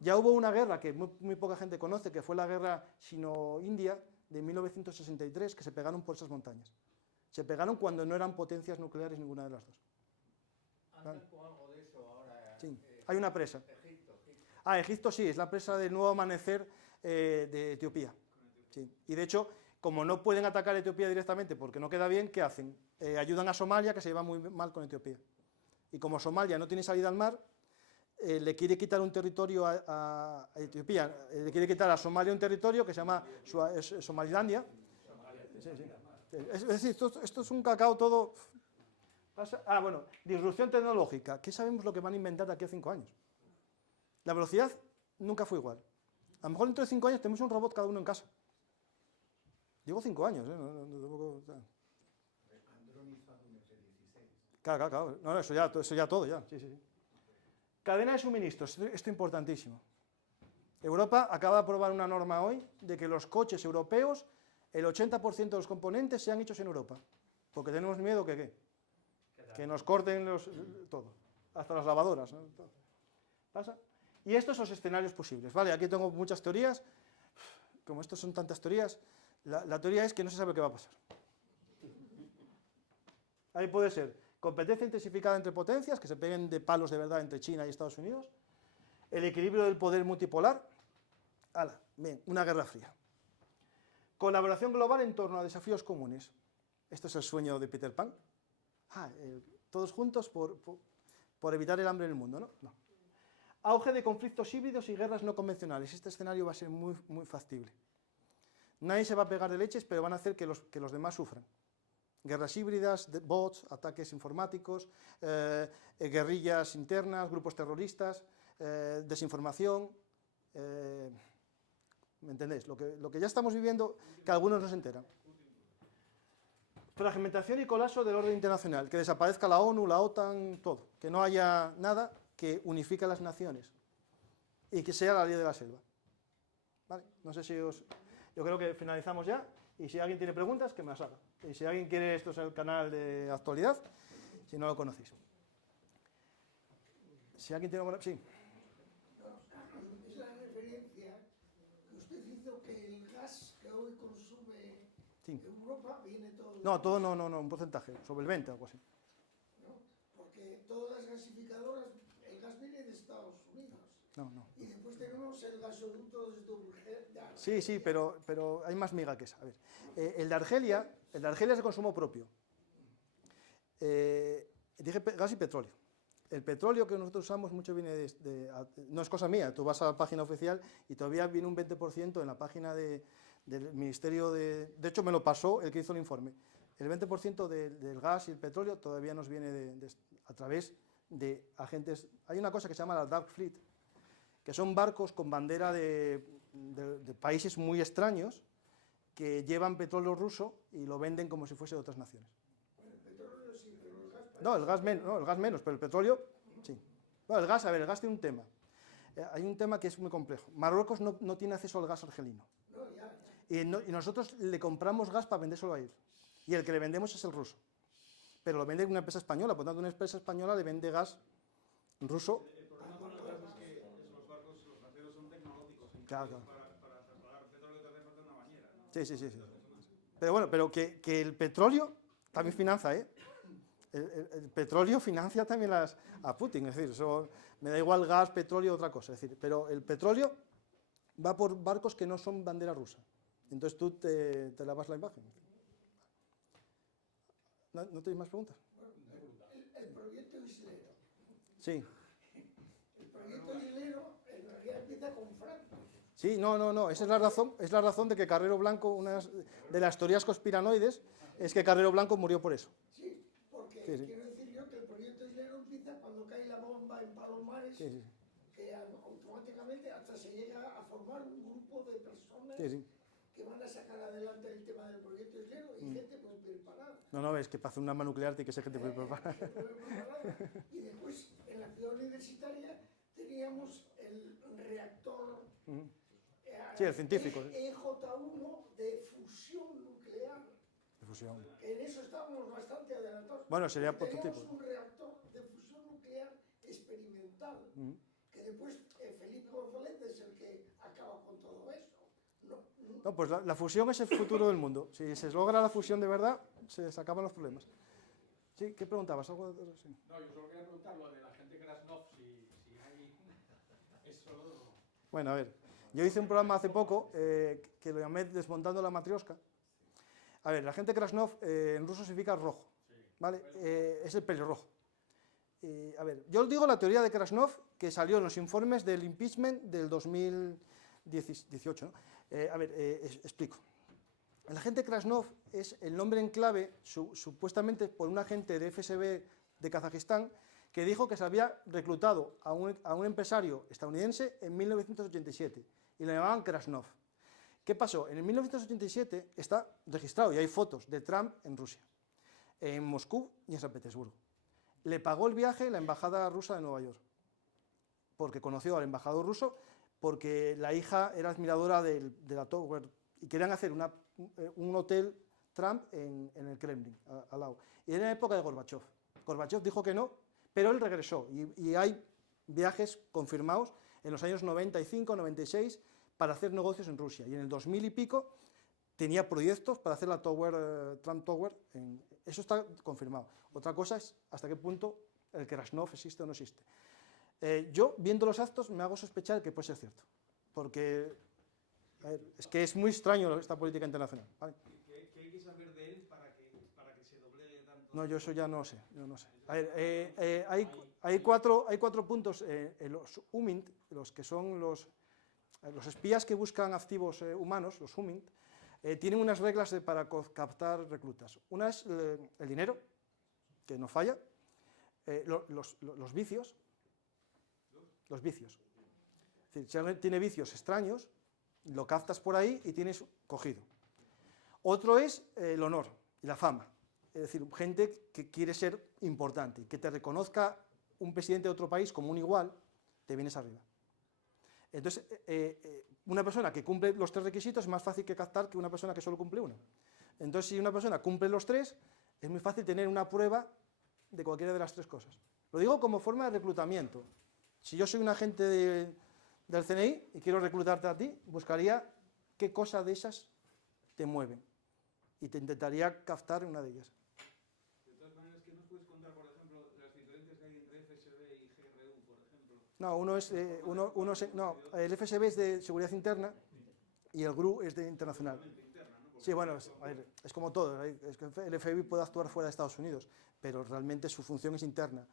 Ya hubo una guerra que muy poca gente conoce, que fue la guerra sino-india de 1963, que se pegaron por esas montañas. Se pegaron cuando no eran potencias nucleares ninguna de las dos. Andan con algo de eso ahora. Sí, hay una presa. Egipto. Egipto sí, es la presa del nuevo amanecer de Etiopía. Sí. Y de hecho, como no pueden atacar a Etiopía directamente porque no queda bien, ¿qué hacen? Ayudan a Somalia, que se lleva muy mal con Etiopía. Y como Somalia no tiene salida al mar, le quiere quitar un territorio a Etiopía, le quiere quitar a Somalia un territorio que se llama Somalilandia. Sí. Es decir, esto es un cacao todo. Bueno, disrupción tecnológica. ¿Qué sabemos lo que van a inventar de aquí a 5 años? La velocidad nunca fue igual. A lo mejor dentro de 5 años tenemos un robot cada uno en casa. Digo 5 años, tampoco. Claro. No, eso ya todo, ya. Sí. Cadena de suministros, esto es importantísimo. Europa acaba de aprobar una norma hoy de que los coches europeos, el 80% de los componentes sean hechos en Europa. Porque tenemos miedo que nos corten todo, hasta las lavadoras, ¿no? ¿Pasa? Y estos son los escenarios posibles. Vale, aquí tengo muchas teorías. Como estos son tantas teorías, la teoría es que no se sabe qué va a pasar. Ahí puede ser competencia intensificada entre potencias, que se peguen de palos de verdad entre China y Estados Unidos, el equilibrio del poder multipolar, bien, una guerra fría. Colaboración global en torno a desafíos comunes. Esto es el sueño de Peter Pan. Todos juntos por evitar el hambre en el mundo, ¿no? No. Auge de conflictos híbridos y guerras no convencionales. Este escenario va a ser muy, muy factible. Nadie se va a pegar de leches, pero van a hacer que los demás sufran. Guerras híbridas, bots, ataques informáticos, guerrillas internas, grupos terroristas, desinformación. ¿Me entendéis? Lo que ya estamos viviendo, que algunos no se enteran. Fragmentación y colapso del orden internacional, que desaparezca la ONU, la OTAN, todo. Que no haya nada que unifique a las naciones y que sea la ley de la selva. ¿Vale? No sé si yo creo que finalizamos ya. Y si alguien tiene preguntas, que me las haga. Y si alguien quiere, esto es el canal de actualidad, si no lo conocéis. Si alguien tiene alguna... Sí. Es la referencia que usted hizo que el gas que hoy consume Europa viene todo... No, todo no, un porcentaje, sobre el 20 o algo así. ¿No? Porque todas las gasificadoras, el gas viene de Estados Unidos. No, no. Y después tenemos el gasoducto desde Argelia. Sí, sí, pero hay más miga que esa. A ver, el de Argelia es de consumo propio. Dije gas y petróleo. El petróleo que nosotros usamos mucho viene no es cosa mía, tú vas a la página oficial y todavía viene un 20% en la página del Ministerio de hecho me lo pasó el que hizo el informe. El 20% del gas y el petróleo todavía nos viene a través de agentes. Hay una cosa que se llama la Dark Fleet, que son barcos con bandera de países muy extraños que llevan petróleo ruso y lo venden como si fuese de otras naciones. El petróleo sí, pero el gas... No, el gas menos, pero el petróleo sí. Bueno, el gas, a ver, el gas tiene un tema. Hay un tema que es muy complejo. Marruecos no tiene acceso al gas argelino. No, ya. Y nosotros le compramos gas para vendérselo a él. Y el que le vendemos es el ruso. Pero lo vende una empresa española, por lo tanto una empresa española le vende gas ruso. El problema con el gas es que los barcos, los gaseros son tecnológicos. Claro. Para trasladar petróleo te hace falta una bañera, ¿no? Sí. Pero bueno, que el petróleo también financia, ¿eh? El petróleo financia también a Putin, es decir, eso me da igual gas, petróleo, otra cosa, es decir, pero el petróleo va por barcos que no son bandera rusa. Entonces tú te lavas la imagen. ¿No tenéis más preguntas? El proyecto islero. Sí. El proyecto islero en realidad empieza con Franco. Sí, no, esa es la razón de que Carrero Blanco, una de las teorías conspiranoides, es que Carrero Blanco murió por eso. Sí, porque Sí. quiero decir yo que el proyecto islero empieza cuando cae la bomba en Palomares, Sí. que automáticamente hasta se llega a formar un grupo de personas Sí. que van a sacar adelante el tema del proyecto islero y gente pues preparada. No, es que para hacer una arma nuclear tiene que ser gente muy preparada. Y después en la ciudad universitaria teníamos el reactor Sí, el científico. EJ1 de fusión nuclear. De fusión. En eso estábamos bastante adelantados. Bueno, sería Porque prototipo. teníamos un reactor de fusión nuclear experimental, que después Felipe González es el que acaba con todo eso. No, pues la fusión es el futuro del mundo. Si se logra la fusión de verdad, se acaban los problemas. Sí, ¿qué preguntabas? ¿Algo de... sí. No, yo solo quería preguntar lo de la gente Krasnov, si hay eso... Bueno, a ver, yo hice un programa hace poco que lo llamé Desmontando la Matrioska. A ver, la gente Krasnov en ruso significa rojo, ¿vale? Es el pelirrojo. A ver, yo os digo la teoría de Krasnov que salió en los informes del impeachment del 2018, ¿no? Explico. El agente Krasnov es el nombre en clave, supuestamente por un agente de FSB de Kazajistán, que dijo que se había reclutado a un empresario estadounidense en 1987 y le llamaban Krasnov. ¿Qué pasó? En el 1987 está registrado y hay fotos de Trump en Rusia, en Moscú y en San Petersburgo. Le pagó el viaje la embajada rusa de Nueva York, porque conoció al embajador ruso, porque la hija era admiradora de la Tower y querían hacer un hotel Trump en el Kremlin, al lado. Y era en la época de Gorbachev. Gorbachev dijo que no, pero él regresó y hay viajes confirmados en los años 95, 96 para hacer negocios en Rusia. Y en el 2000 y pico tenía proyectos para hacer la Tower, Trump Tower. Eso está confirmado. Otra cosa es hasta qué punto el Krasnov existe o no existe. Yo, viendo los actos, me hago sospechar que puede ser cierto. Porque es que es muy extraño esta política internacional, ¿vale? ¿Qué hay que saber de él para que se doblegue tanto? No, yo eso ya no sé. A ver, hay cuatro puntos. Los UMINT, los que son los espías que buscan activos humanos, los UMINT, tienen unas reglas para captar reclutas. Una es el dinero, que no falla, los vicios. Los vicios. Es decir, si alguien tiene vicios extraños, lo captas por ahí y tienes cogido. Otro es el honor y la fama. Es decir, gente que quiere ser importante, que te reconozca un presidente de otro país como un igual, te vienes arriba. Entonces, una persona que cumple los tres requisitos es más fácil que captar que una persona que solo cumple uno. Entonces, si una persona cumple los tres, es muy fácil tener una prueba de cualquiera de las tres cosas. Lo digo como forma de reclutamiento. Si yo soy un agente del CNI y quiero reclutarte a ti, buscaría qué cosa de esas te mueven y te intentaría captar una de ellas. De todas maneras, ¿qué nos puedes contar, por ejemplo, de las diferencias que hay entre FSB y GRU, por ejemplo? No, no, el FSB es de seguridad interna y el GRU es de internacional. Sí, bueno, es como todo. Es que el FBI puede actuar fuera de Estados Unidos, pero realmente su función es interna.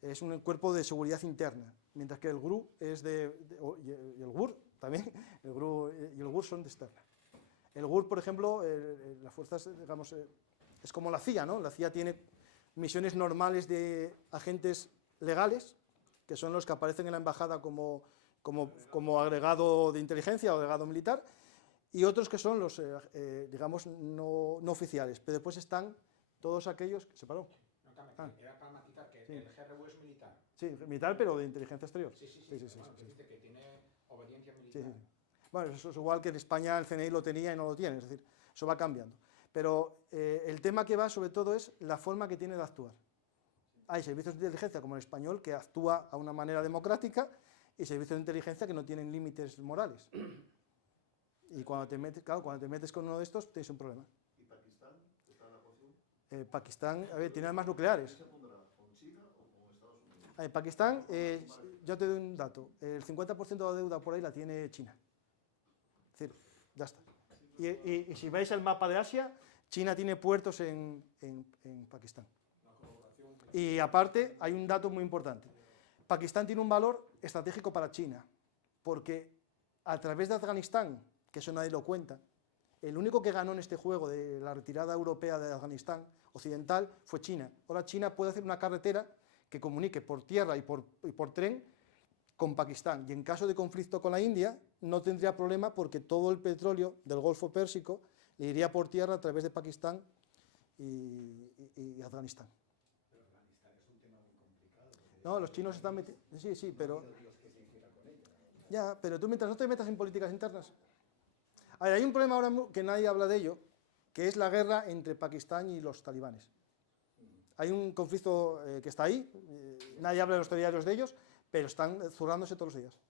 Es un cuerpo de seguridad interna, mientras que el GRU es y el GUR también, el GRU y el GUR son de externa. El GUR, por ejemplo, las fuerzas, digamos, es como la CIA, ¿no? La CIA tiene misiones normales de agentes legales, que son los que aparecen en la embajada como agregado de inteligencia o agregado militar, y otros que son los, digamos, no oficiales. Pero después están todos aquellos... ¿Se paró? No, era para matizar que sí. El GRU es militar. Sí, militar, pero de inteligencia exterior. Sí. Bueno, dice que tiene obediencia militar. Sí. Bueno, eso es igual que en España el CNI lo tenía y no lo tiene, es decir, eso va cambiando. Pero el tema que va sobre todo es la forma que tiene de actuar. Hay servicios de inteligencia como el español que actúa a una manera democrática y servicios de inteligencia que no tienen límites morales. Y cuando te metes con uno de estos tienes un problema. ¿Y Pakistán? ¿Está en la ecuación? Pakistán, a ver, tiene armas nucleares. ¿Se pondrá con China o con Estados Unidos? Pakistán, yo te doy un dato, el 50% de la deuda por ahí la tiene China. Es decir, ya está. Y si veis el mapa de Asia, China tiene puertos en Pakistán. Y aparte, hay un dato muy importante. Pakistán tiene un valor estratégico para China, porque a través de Afganistán, que eso nadie lo cuenta, el único que ganó en este juego de la retirada europea de Afganistán occidental fue China. Ahora China puede hacer una carretera que comunique por tierra y por tren con Pakistán, y en caso de conflicto con la India no tendría problema porque todo el petróleo del Golfo Pérsico le iría por tierra a través de Pakistán y Afganistán. Pero Afganistán es un tema muy complicado. No, los chinos están metiendo... Sí, pero... Ya, pero tú mientras no te metas en políticas internas... Hay un problema ahora que nadie habla de ello, que es la guerra entre Pakistán y los talibanes. Hay un conflicto que está ahí, nadie habla de los telediarios de ellos, pero están zurrándose todos los días.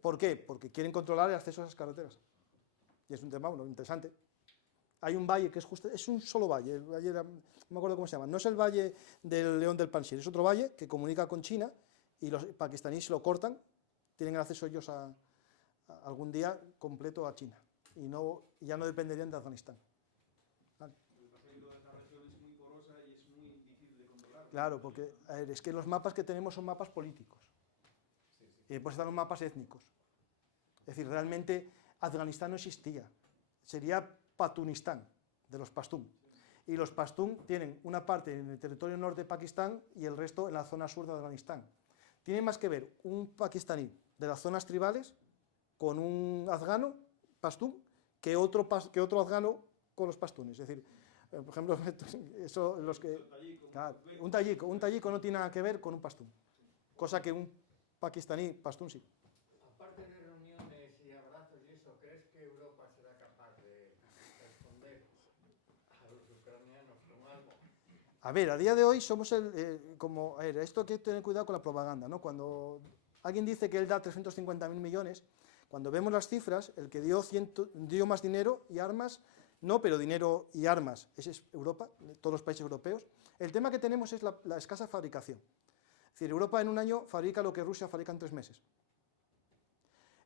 ¿Por qué? Porque quieren controlar el acceso a esas carreteras. Y es un tema interesante. Hay un valle que es un solo valle, el valle no me acuerdo cómo se llama, no es el valle del León del Panjshir, es otro valle que comunica con China y los pakistaníes lo cortan, tienen acceso ellos a algún día completo a China y ya no dependerían de Afganistán. ¿Vale? El pasamiento de esta región es muy porosa y es muy difícil de controlar. Claro, porque es que los mapas que tenemos son mapas políticos. Y después están los mapas étnicos. Es decir, realmente Afganistán no existía. Sería Patunistán, de los pastún. Y los pastún tienen una parte en el territorio norte de Pakistán y el resto en la zona sur de Afganistán. Tiene más que ver un pakistaní de las zonas tribales con un afgano, pastún, que otro afgano con los pastunes. Es decir, por ejemplo, claro, un tayiko no tiene nada que ver con un pastún. Cosa que un pakistaní, pastún sí. Aparte de reuniones y abrazos y eso, ¿crees que Europa será capaz de responder a los ucranianos con algo? A ver, a día de hoy somos esto hay que tener cuidado con la propaganda, ¿no? Cuando alguien dice que él da 350.000 millones, cuando vemos las cifras, el que dio más dinero y armas, no, pero dinero y armas, ese es Europa, todos los países europeos. El tema que tenemos es la escasa fabricación. Es decir, Europa en un año fabrica lo que Rusia fabrica en 3 meses.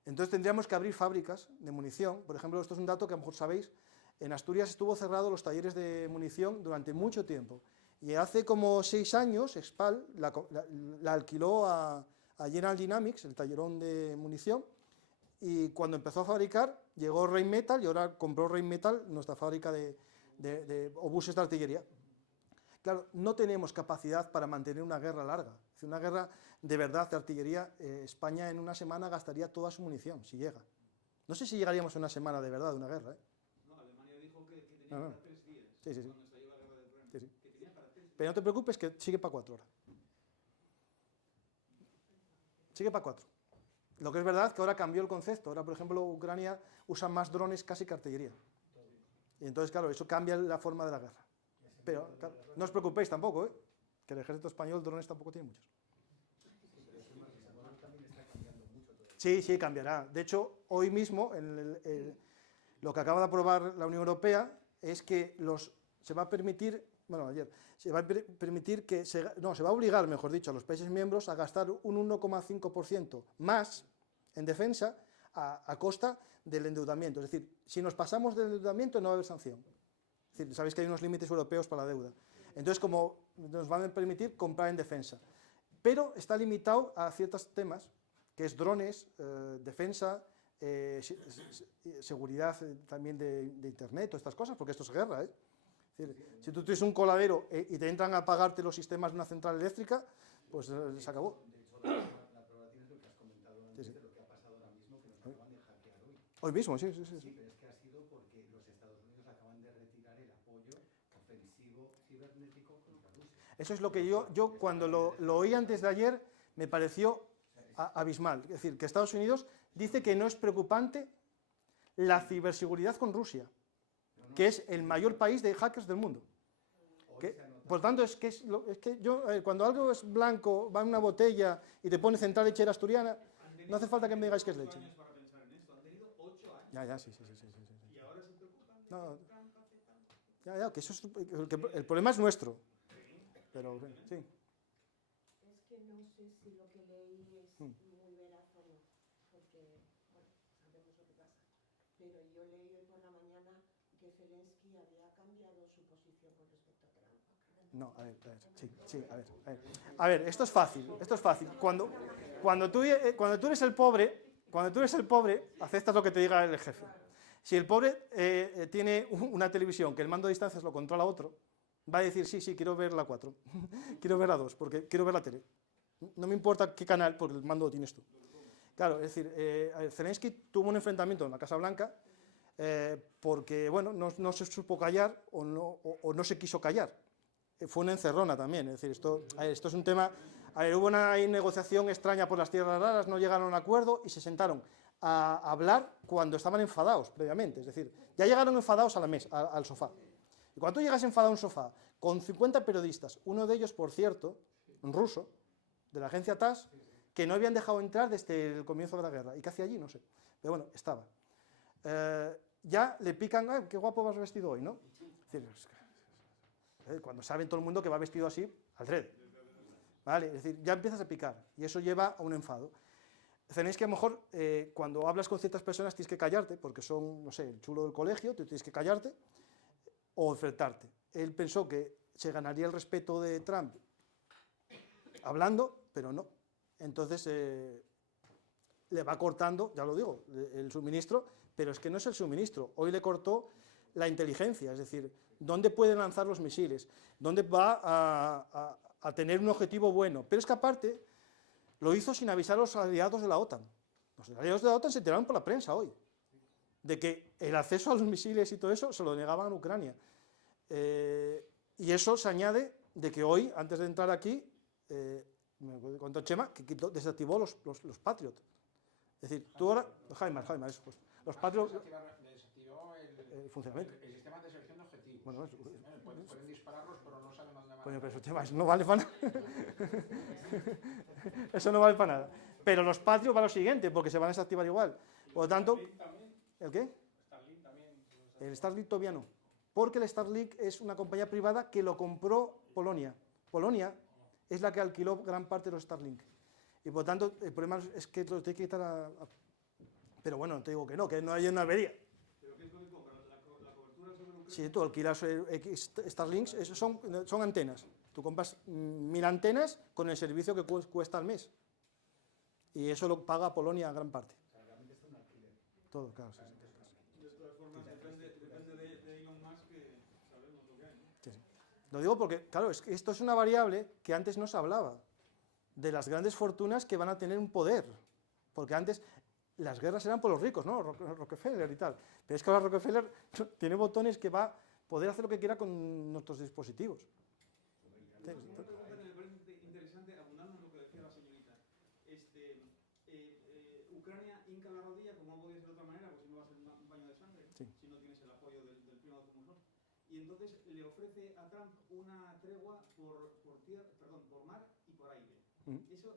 Entonces tendríamos que abrir fábricas de munición. Por ejemplo, esto es un dato que a lo mejor sabéis, en Asturias estuvo cerrado los talleres de munición durante mucho tiempo. Y hace como 6 años, Expal la alquiló a General Dynamics, el tallerón de munición, y cuando empezó a fabricar, llegó Rheinmetall y ahora compró Rheinmetall nuestra fábrica de obuses de artillería. Claro, no tenemos capacidad para mantener una guerra larga. Es decir, una guerra de verdad de artillería, España en una semana gastaría toda su munición, si llega. No sé si llegaríamos a una semana de verdad de una guerra. No, Alemania dijo que tenía para 3 días. Sí. Cuando estalló la guerra de Ucrania. Sí. Que tenía para 3 días. Pero no te preocupes que sigue para 4 horas. Sigue para 4. Lo que es verdad es que ahora cambió el concepto. Ahora, por ejemplo, Ucrania usa más drones casi que artillería. Y entonces, claro, eso cambia la forma de la guerra. Pero claro, no os preocupéis tampoco, que el ejército español drones tampoco tiene muchos. Sí, cambiará. De hecho, hoy mismo, lo que acaba de aprobar la Unión Europea es que se va a permitir bueno, ayer, se va a permitir que, se va a obligar, mejor dicho, a los países miembros a gastar un 1,5% más en defensa a costa del endeudamiento. Es decir, si nos pasamos del endeudamiento no va a haber sanción. Es decir, sabéis que hay unos límites europeos para la deuda. Entonces, como nos van a permitir comprar en defensa. Pero está limitado a ciertos temas, que es drones, defensa, seguridad también de Internet, o estas cosas, porque esto es guerra, ¿eh? Es decir, si tú tienes un coladero y te entran a apagarte los sistemas de una central eléctrica, pues se acabó. De hecho, la prueba tienes lo que has comentado antes, de lo que ha pasado ahora mismo, que nos acaban de hackear hoy. Hoy mismo, sí. Sí, pero es que ha sido porque los Estados Unidos acaban de retirar el apoyo ofensivo cibernético contra Rusia. Eso es lo que yo cuando lo oí antes de ayer, me pareció abismal. Es decir, que Estados Unidos dice que no es preocupante la ciberseguridad con Rusia, que es el mayor país de hackers del mundo. Por tanto, es que yo, cuando algo es blanco, va en una botella y te pone central lechera asturiana, no hace falta que me digáis que es leche. Han tenido 8 años. Ya, sí. Y ahora se preocupan de No, que Trump hace tanto. ya, que eso es, el problema es nuestro. Pero, sí. Es que no sé si lo que leí es muy veraz o no, porque, bueno, sabemos lo que pasa. Pero yo leí hoy por la mañana que Zelensky había cambiado su posición con respecto a Trump. No, a ver, sí, a ver. A ver, esto es fácil. Cuando tú eres el pobre, aceptas lo que te diga el jefe. Si el pobre tiene una televisión que el mando de distancias lo controla otro, va a decir, sí, quiero ver la 4, quiero ver la 2, porque quiero ver la tele. No me importa qué canal, porque el mando lo tienes tú. Claro, es decir, Zelensky tuvo un enfrentamiento en la Casa Blanca porque, bueno, no se supo callar o no se quiso callar. Fue una encerrona también, es decir, esto es un tema... hubo una negociación extraña por las tierras raras, no llegaron a un acuerdo y se sentaron a hablar cuando estaban enfadados previamente, es decir, ya llegaron enfadados a la mesa, al sofá. Y cuando tú llegas enfadado a un sofá con 50 periodistas, uno de ellos, por cierto, un ruso, de la agencia TASS, que no habían dejado entrar desde el comienzo de la guerra. ¿Y qué hacía allí? No sé. Pero bueno, estaba. Ya le pican, qué guapo vas vestido hoy, ¿no? Es decir, cuando saben todo el mundo que va vestido así, al red. ¿Vale? Es decir, ya empiezas a picar y eso lleva a un enfado. Tenéis que a lo mejor, cuando hablas con ciertas personas tienes que callarte, porque son, no sé, el chulo del colegio, tú tienes que callarte o enfrentarte. Él pensó que se ganaría el respeto de Trump hablando, pero no. Entonces le va cortando, ya lo digo, el suministro, pero es que no es el suministro. Hoy le cortó la inteligencia, es decir, dónde pueden lanzar los misiles, dónde va a tener un objetivo bueno. Pero es que aparte lo hizo sin avisar a los aliados de la OTAN. Los aliados de la OTAN se enteraron por la prensa hoy, de que el acceso a los misiles y todo eso se lo negaban a Ucrania. Y eso se añade de que hoy, antes de entrar aquí, me contó Chema, que desactivó los Patriot. Es decir, tú ahora... Jaime, eso, pues. Los Patriot... Desactivó el funcionamiento. el sistema de selección de objetivos. Bueno, pueden dispararlos, pero no saben dónde van. Coño, pero eso, Chema, eso no vale para nada. Eso no vale para nada. Pero los Patriot va a lo siguiente, porque se van a desactivar igual. Por lo tanto... ¿El qué? Starlink también. El Starlink todavía no. Porque el Starlink es una compañía privada que lo compró Polonia. Polonia es la que alquiló gran parte de los Starlink. Y por tanto, el problema es que lo tiene que quitar Pero bueno, te digo que no haya una avería. ¿Pero qué es lo que compra? ¿La cobertura sobre Ucrania? Si tú alquilas Starlinks, son antenas. Tú compras 1000 antenas con el servicio que cuesta al mes. Y eso lo paga Polonia gran parte. Realmente es un alquiler. Todo, claro. Sí. De todas formas, depende de Elon Musk, que sabemos lo que hay, ¿no? Sí. Lo digo porque, claro, es que esto es una variable que antes no se hablaba, de las grandes fortunas que van a tener un poder, porque antes las guerras eran por los ricos, ¿no? Rockefeller y tal, pero es que ahora Rockefeller tiene botones que va a poder hacer lo que quiera con nuestros dispositivos. Una pregunta que me parece interesante, abundando en lo que decía la señorita. Ucrania hinca la rodilla, como no podía ser de otra manera, porque si no va a ser un baño de sangre, Sí. si no tienes el apoyo del primo de tu mujer. Y entonces le ofrece a Trump una tregua por mar y por aire. Eso,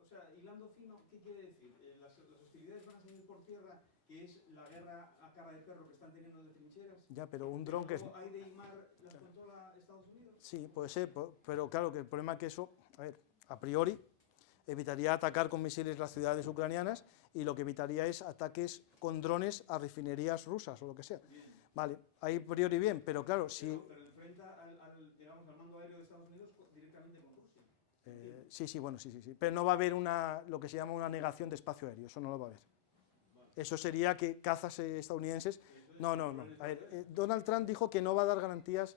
o sea, hilando fino, ¿qué quiere decir? Las hostilidades van a seguir por tierra que es la guerra a cara de perro que están teniendo de trincheras. Ya, pero un dron que es... ¿Aire y mar las controla Estados Unidos? Sí, puede ser, pero claro que el problema es que eso, a ver, a priori, evitaría atacar con misiles las ciudades ucranianas y lo que evitaría es ataques con drones a refinerías rusas o lo que sea. Bien. Vale, ahí a priori bien, pero claro, si... Pero enfrenta digamos, al mando aéreo de Estados Unidos directamente con Rusia. Sí, bueno, sí. Pero no va a haber lo que se llama una negación de espacio aéreo, eso no lo va a haber. Eso sería que cazas estadounidenses... No. A ver, Donald Trump dijo que no va a dar garantías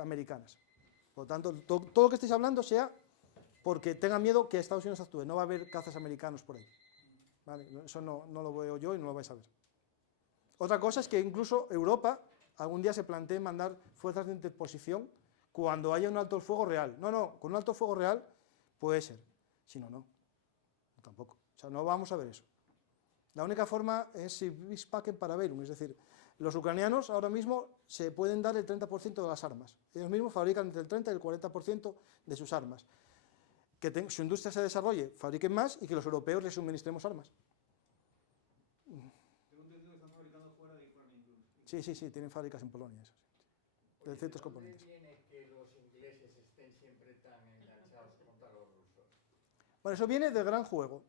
americanas. Por lo tanto, todo lo que estéis hablando sea porque tengan miedo que Estados Unidos actúe. No va a haber cazas americanos por ahí. ¿Vale? Eso no lo veo yo y no lo vais a ver. Otra cosa es que incluso Europa algún día se plantee mandar fuerzas de interposición cuando haya un alto el fuego real. No, con un alto fuego real puede ser. Si no, tampoco. O sea, no vamos a ver eso. La única forma es si vis pacem para verum, es decir, los ucranianos ahora mismo se pueden dar el 30% de las armas. Ellos mismos fabrican entre el 30 y el 40% de sus armas. Que su industria se desarrolle, fabriquen más y que los europeos les suministremos armas. Tengo entendido que están fabricando fuera de Ucrania incluso. Sí, tienen fábricas en Polonia, eso sí. De ciertos componentes. ¿De dónde viene que los ingleses estén siempre tan enganchados contra los rusos? Bueno, eso viene del gran juego.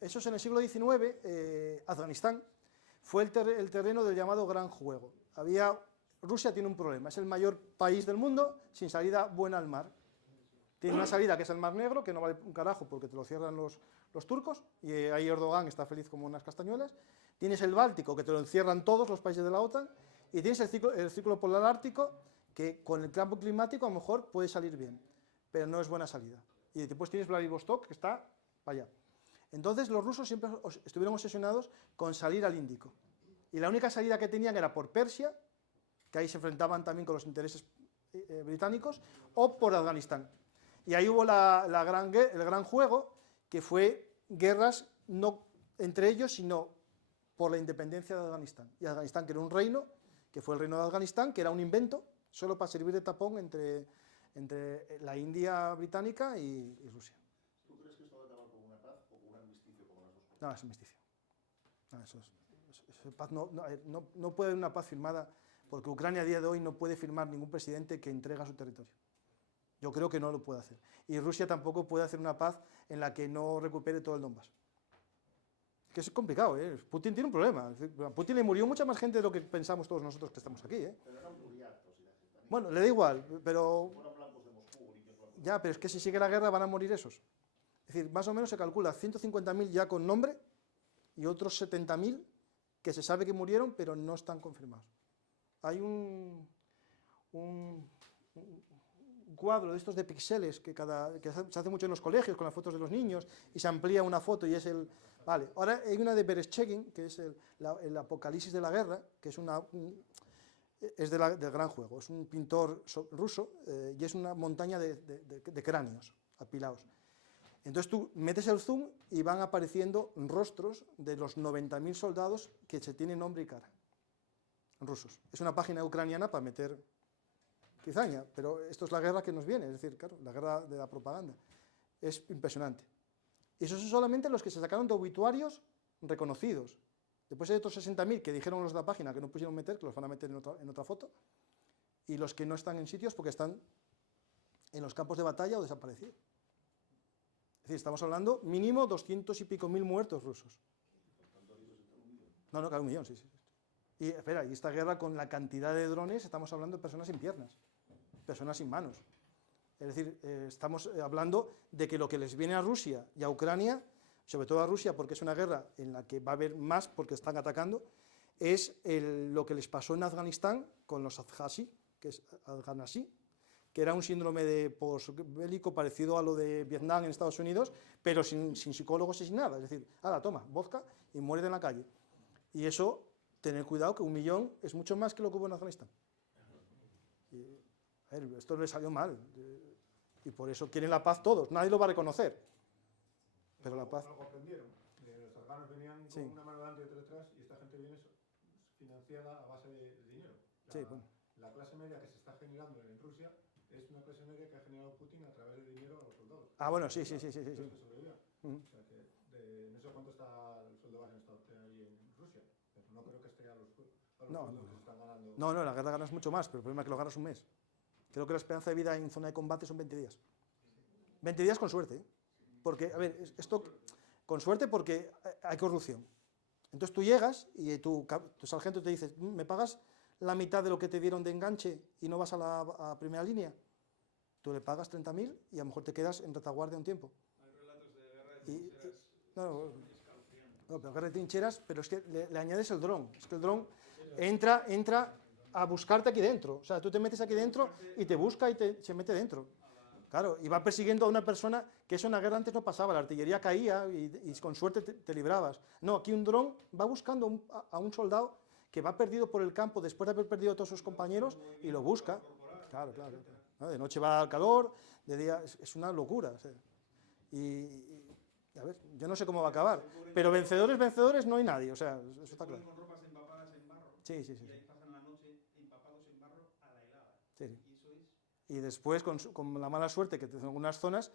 Eso es en el siglo XIX, Afganistán fue el terreno del llamado gran juego. Rusia tiene un problema, es el mayor país del mundo sin salida buena al mar. Tiene una salida que es el Mar Negro, que no vale un carajo porque te lo cierran los turcos, y ahí Erdogan está feliz como unas castañuelas. Tienes el Báltico, que te lo encierran todos los países de la OTAN, y tienes el círculo polar ártico, que con el cambio climático a lo mejor puede salir bien, pero no es buena salida. Y después tienes Vladivostok, que está para allá. Entonces los rusos siempre estuvieron obsesionados con salir al Índico. Y la única salida que tenían era por Persia, que ahí se enfrentaban también con los intereses británicos, o por Afganistán. Y ahí hubo el gran juego, que fue guerras no entre ellos, sino por la independencia de Afganistán. Y Afganistán, que era un reino, que fue el reino de Afganistán, que era un invento, solo para servir de tapón entre la India británica y Rusia. ¿Tú crees que esto va a acabar con una paz o con un armisticio como las dos cosas? No, es armisticio. No puede haber una paz firmada, porque Ucrania a día de hoy no puede firmar ningún presidente que entrega su territorio. Yo creo que no lo puede hacer. Y Rusia tampoco puede hacer una paz en la que no recupere todo el Donbass. Que es complicado, ¿eh? Putin tiene un problema. A Putin le murió mucha más gente de lo que pensamos todos nosotros que estamos aquí, ¿eh? Pero eran pluriactos y la gente también. Bueno, le da igual, pero... Fueron blancos de Moscú, ni que blancos. Ya, pero es que si sigue la guerra van a morir esos. Es decir, más o menos se calcula 150.000 ya con nombre y otros 70.000 que se sabe que murieron, pero no están confirmados. Hay un cuadro de estos de píxeles que se hace mucho en los colegios con las fotos de los niños y se amplía una foto y es el... Vale, ahora hay una de Bereshchegin, que es el apocalipsis de la guerra, que es del gran juego, es un pintor ruso y es una montaña de cráneos apilados. Entonces tú metes el zoom y van apareciendo rostros de los 90.000 soldados que se tienen nombre y cara, rusos. Es una página ucraniana para meter cizaña, pero esto es la guerra que nos viene, es decir, claro, la guerra de la propaganda. Es impresionante. Y esos son solamente los que se sacaron de obituarios reconocidos. Después hay otros 60.000 que dijeron los de la página que no pusieron meter, que los van a meter en otra foto, y los que no están en sitios porque están en los campos de batalla o desaparecidos. Es decir, estamos hablando mínimo 200 y pico mil muertos rusos. No, cada 1.000.000, sí. Y espera, y esta guerra con la cantidad de drones, estamos hablando de personas sin piernas, personas sin manos. Es decir, estamos hablando de que lo que les viene a Rusia y a Ucrania, sobre todo a Rusia porque es una guerra en la que va a haber más porque están atacando, es lo que les pasó en Afganistán con los Afghasi, que era un síndrome de posbélico parecido a lo de Vietnam en Estados Unidos, pero sin psicólogos y sin nada. Es decir, toma, vodka y muere en la calle. Y eso, tener cuidado que 1 millón es mucho más que lo que hubo en Afganistán. Esto le salió mal. Y por eso quieren la paz todos. Nadie lo va a reconocer. Pero la paz... Algo aprendieron. Los afganos venían con una mano delante y otra detrás y esta gente viene financiada a base de dinero. La clase media que se está generando en Rusia es una clase media que ha generado Putin a través de dinero a los soldados. Bueno, sí. O sea, que no sé cuánto está el sueldo base ahí en Rusia. no creo que esté a los No, puntos que se están ganando. No, la guerra ganas mucho más, pero el problema es que lo ganas un mes. Creo que la esperanza de vida en zona de combate son 20 días. 20 días con suerte, ¿eh? Porque, a ver, esto con suerte porque hay corrupción. Entonces tú llegas y tu sargento te dice, ¿me pagas la mitad de lo que te dieron de enganche y no vas a primera línea? Tú le pagas 30.000 y a lo mejor te quedas en retaguardia un tiempo. Hay relatos de guerra de trincheras. No, pero guerra de trincheras, pero es que le añades el dron. Es que el dron entra a buscarte aquí dentro. O sea, tú te metes aquí dentro y te busca y se mete dentro. Claro, y va persiguiendo a una persona, que eso en la guerra antes no pasaba, la artillería caía y con suerte te librabas. No, aquí un dron va buscando a un soldado que va perdido por el campo después de haber perdido a todos sus compañeros y lo busca. Claro. ¿No? De noche va al calor, de día es una locura. O sea. Y a ver, yo no sé cómo va a acabar, pero vencedores no hay nadie, o sea, eso está claro. Con ropas empapadas en barro. Sí. Y ahí pasan la noche empapados en barro a la helada. Sí. Y eso es... Y después, con la mala suerte que en algunas zonas,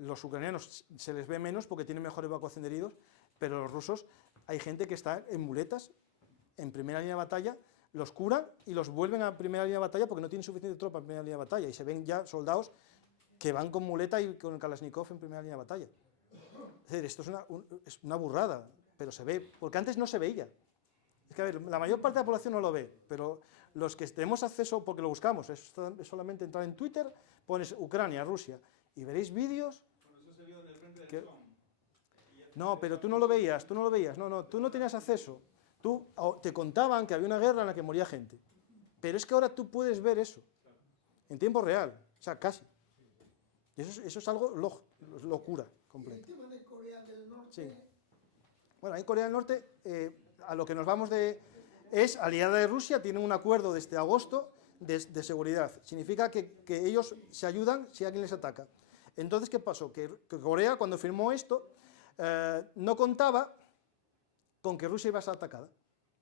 los ucranianos se les ve menos porque tienen mejor evacuación de heridos, pero los rusos, hay gente que está en muletas, en primera línea de batalla, los curan y los vuelven a primera línea de batalla porque no tienen suficiente tropa en primera línea de batalla, y se ven ya soldados que van con muleta y con el Kalashnikov en primera línea de batalla. Es decir, esto es una burrada, pero se ve, porque antes no se veía. Es que, a ver, la mayor parte de la población no lo ve, pero los que tenemos acceso, porque lo buscamos, es solamente entrar en Twitter, pones Ucrania, Rusia, y veréis vídeos... Bueno, eso se vio en el frente del Somme. No, pero tú no lo veías, no, tú no tenías acceso. Te contaban que había una guerra en la que moría gente, pero es que ahora tú puedes ver eso, en tiempo real, o sea, casi. Y eso es algo locura completa. ¿Y el tema de Corea del Norte? Sí. Bueno, ahí Corea del Norte, a lo que nos vamos es aliada de Rusia, tienen un acuerdo desde agosto de seguridad. Significa que ellos se ayudan si alguien les ataca. Entonces, ¿qué pasó? Que Corea, cuando firmó esto, no contaba con que Rusia iba a ser atacada,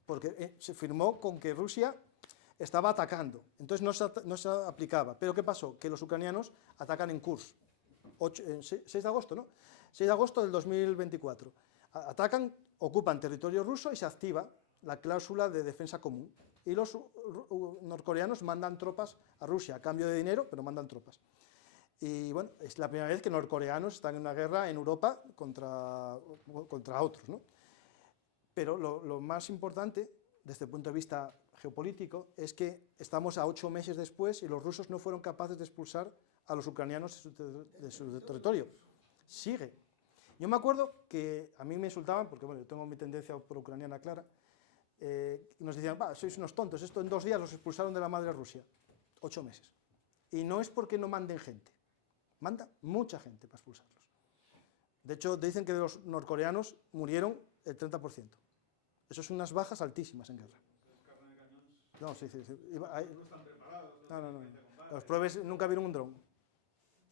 porque se firmó con que Rusia estaba atacando, entonces no se aplicaba. Pero ¿qué pasó? Que los ucranianos atacan en Kursk, 6 de agosto, ¿no? 6 de agosto del 2024. Atacan, ocupan territorio ruso y se activa la cláusula de defensa común. Y los norcoreanos mandan tropas a Rusia, a cambio de dinero, pero mandan tropas. Y bueno, es la primera vez que norcoreanos están en una guerra en Europa contra otros, ¿no? Pero lo más importante, desde el punto de vista geopolítico, es que estamos a 8 meses después y los rusos no fueron capaces de expulsar a los ucranianos de su territorio. Sigue. Yo me acuerdo que a mí me insultaban, porque bueno, yo tengo mi tendencia pro-ucraniana clara, y nos decían, sois unos tontos, esto en 2 días los expulsaron de la madre Rusia. 8 meses. Y no es porque no manden gente, manda mucha gente para expulsarlos. De hecho, dicen que de los norcoreanos murieron el 30%. Eso son unas bajas altísimas en guerra. No, sí. No. Los probes nunca vieron un dron.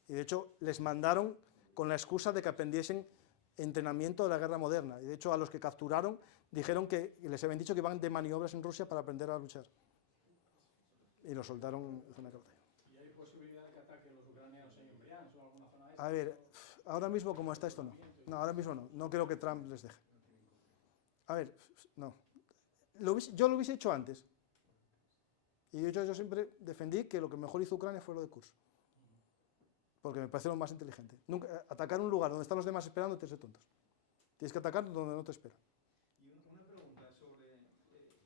Y de hecho, les mandaron con la excusa de que aprendiesen entrenamiento de la guerra moderna. Y de hecho, a los que capturaron, dijeron que les habían dicho que iban de maniobras en Rusia para aprender a luchar. Y los soltaron en zona de batalla. ¿Y hay posibilidad de que ataquen los ucranianos en Briansk o alguna zona esta? A ver, ahora mismo como está esto, no. No, ahora mismo no. No creo que Trump les deje. A ver, no. Yo lo hubiese hecho antes. Y de hecho yo siempre defendí que lo que mejor hizo Ucrania fue lo de Kursk. Porque me parece lo más inteligente. Atacar un lugar donde están los demás esperando te hace tontos. Tienes que atacar donde no te esperan. Y una pregunta sobre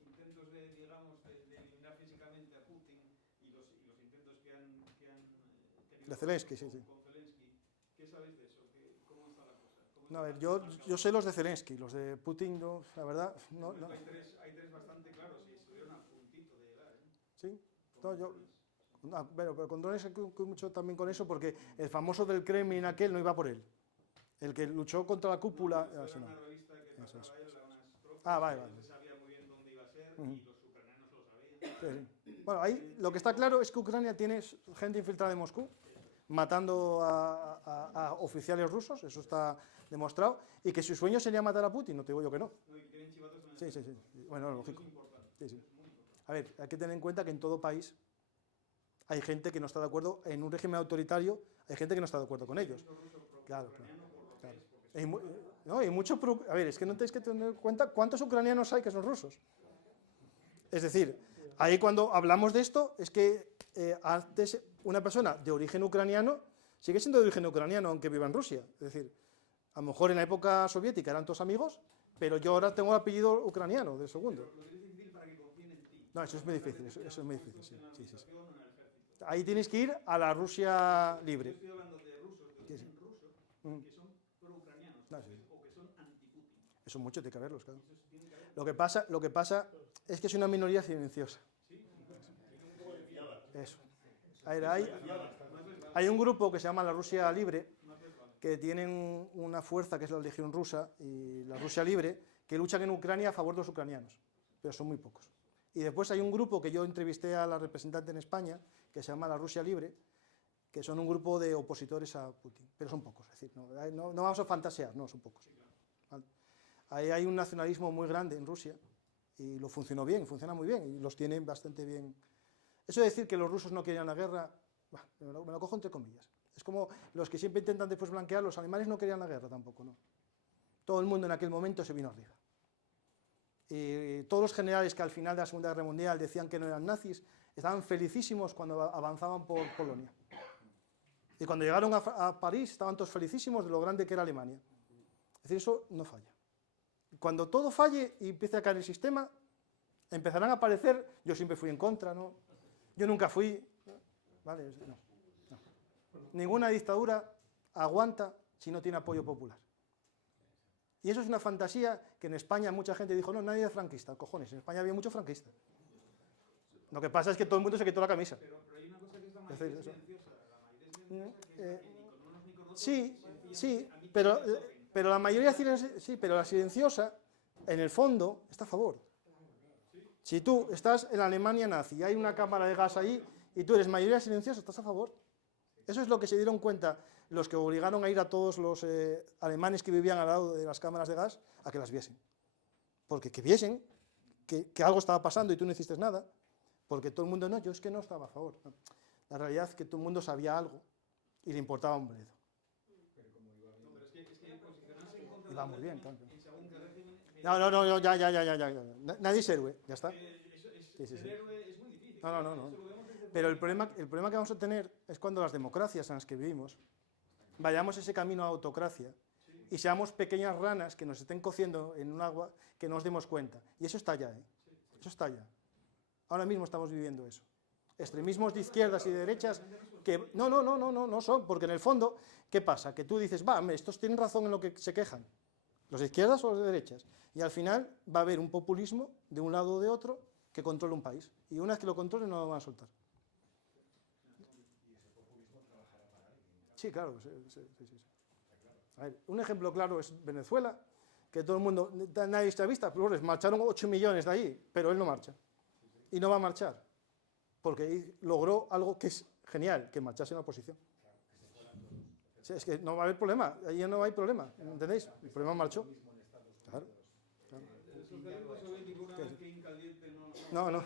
intentos de, digamos, de eliminar físicamente a Putin y los intentos que han tenido De Zelensky, sí. con Zelensky. ¿Qué sabéis de eso? ¿Cómo está la cosa? No, a ver, yo sé los de Zelensky, los de Putin, no, la verdad, no. Hay tres bastante claros y estuvieron a puntito de llegar, ¿eh? Sí, pero con drones hay mucho también con eso, porque el famoso del Kremlin aquel no iba por él. El que luchó contra la cúpula... Era una revista que pasaba él a unas tropas, vale. no se sabía muy bien dónde iba a ser y los ucranianos lo sabían. Sí. Bueno, ahí lo que está claro es que Ucrania tiene gente infiltrada en Moscú, matando a oficiales rusos, eso está demostrado, y que su sueño sería matar a Putin, no te digo yo que no. No, y tienen chivatos en el Sí. Bueno, lógico. Eso es importante. Sí. Es muy importante. A ver, hay que tener en cuenta que en todo país hay gente que no está de acuerdo, en un régimen autoritario hay gente que no está de acuerdo con ellos. Claro. ¿no? Y mucho, a ver, es que no tenéis que tener en cuenta cuántos ucranianos hay que son rusos. Es decir, ahí cuando hablamos de esto, es que antes una persona de origen ucraniano sigue siendo de origen ucraniano, aunque viva en Rusia. Es decir, a lo mejor en la época soviética eran todos amigos, pero yo ahora tengo el apellido ucraniano de segundo. Pero lo que es difícil para que confíen en ti. No, eso es muy difícil, eso es muy difícil, sí. Ahí tienes que ir a la Rusia libre. Yo estoy hablando de rusos, de origen ruso, que son pro-ucranianos, No, sí. o que son anti-Putin. Eso mucho tiene que haberlos, claro. Lo que pasa es que es una minoría silenciosa. Eso. A ver, hay un grupo que se llama la Rusia Libre, que tienen una fuerza que es la Legión Rusa y la Rusia Libre, que luchan en Ucrania a favor de los ucranianos, pero son muy pocos. Y después hay un grupo que yo entrevisté a la representante en España, que se llama la Rusia Libre, que son un grupo de opositores a Putin, pero son pocos, es decir, no vamos a fantasear, no, son pocos. ¿Vale? Ahí hay un nacionalismo muy grande en Rusia, y lo funcionó bien, funciona muy bien, y los tienen bastante bien. Eso de decir que los rusos no querían la guerra, me lo cojo entre comillas. Es como los que siempre intentan después blanquear, los alemanes no querían la guerra tampoco, ¿no? Todo el mundo en aquel momento se vino arriba. Y todos los generales que al final de la Segunda Guerra Mundial decían que no eran nazis, estaban felicísimos cuando avanzaban por Polonia. Y cuando llegaron a París, estaban todos felicísimos de lo grande que era Alemania. Es decir, eso no falla. Cuando todo falle y empiece a caer el sistema, empezarán a aparecer, yo siempre fui en contra, ¿no? Yo nunca fui, ¿vale? No. Ninguna dictadura aguanta si no tiene apoyo popular. Y eso es una fantasía que en España mucha gente dijo, no, nadie es franquista, cojones, en España había mucho franquista. Lo que pasa es que todo el mundo se quitó la camisa. Pero hay una cosa que es la mayoría silenciosa, que es ni con unos ni con otros. Sí, pero la mayoría pero la silenciosa, en el fondo, está a favor. Si tú estás en la Alemania nazi y hay una cámara de gas ahí y tú eres mayoría silenciosa, estás a favor. Eso es lo que se dieron cuenta los que obligaron a ir a todos los alemanes que vivían al lado de las cámaras de gas a que las viesen. Porque que viesen que algo estaba pasando y tú no hiciste nada, porque todo el mundo, no, yo es que no estaba a favor. No. La realidad es que todo el mundo sabía algo y le importaba un bledo. Iba muy bien, claro. No, ya. Nadie es héroe, ya está. Sí. No. Pero el problema que vamos a tener es cuando las democracias en las que vivimos vayamos ese camino a autocracia y seamos pequeñas ranas que nos estén cociendo en un agua que no nos demos cuenta. Y eso está ya, ¿eh? Eso está ya. Ahora mismo estamos viviendo eso. Extremismos de izquierdas y de derechas que no son, porque en el fondo, ¿qué pasa? Que tú dices, estos tienen razón en lo que se quejan, los de izquierdas o los de derechas, y al final va a haber un populismo de un lado o de otro que controle un país, y una vez que lo controle no lo van a soltar. Sí, claro, sí. A ver, un ejemplo claro es Venezuela, que todo el mundo, nadie está vista, pero les marcharon 8 millones de ahí, pero él no marcha. Y no va a marchar, porque logró algo que es genial, que marchase en la oposición. Sí, es que no va a haber problema, ahí ya no hay problema, ¿entendéis? El problema marchó. Claro. No.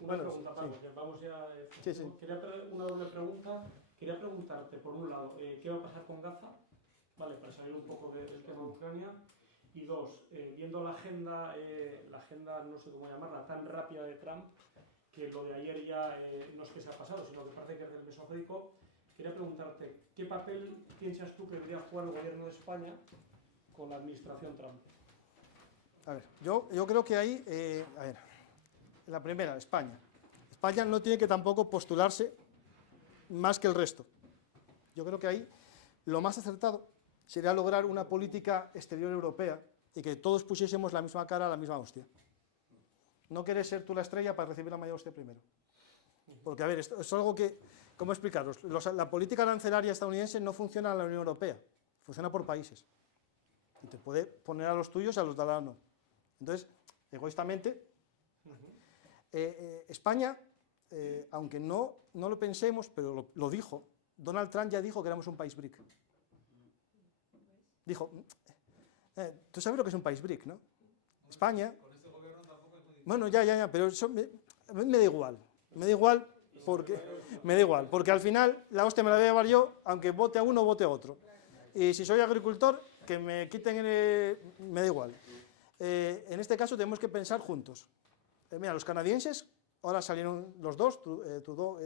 Una pregunta, Pablo, vamos ya. Sí. Quería una doble pregunta. Quería preguntarte, por un lado, ¿qué va a pasar con Gaza? Vale, para salir un poco del tema de Ucrania. Y dos, viendo la agenda, no sé cómo llamarla, tan rápida de Trump, que lo de ayer ya no es que se ha pasado, sino que parece que es del Mesozoico, quería preguntarte, ¿qué papel piensas tú que debería jugar el gobierno de España con la administración Trump? A ver, yo creo que ahí, la primera, España. España no tiene que tampoco postularse más que el resto. Yo creo que ahí lo más acertado sería lograr una política exterior europea y que todos pusiésemos la misma cara a la misma hostia. No quieres ser tú la estrella para recibir la mayor hostia primero. Porque, a ver, esto es algo que, ¿cómo explicaros? La política arancelaria estadounidense no funciona en la Unión Europea, funciona por países. Y te puede poner a los tuyos y a los de al lado no. Entonces, egoístamente, España, aunque no lo pensemos, pero lo dijo, Donald Trump ya dijo que éramos un país BRIC. Dijo, tú sabes lo que es un país BRIC, ¿no? España. Bueno, ya, pero eso me da igual. Me da igual, porque al final la hostia me la voy a llevar yo, aunque vote a uno o vote a otro. Y si soy agricultor, que me quiten, me da igual. En este caso tenemos que pensar juntos. Mira, los canadienses, ahora salieron los dos, Trudeau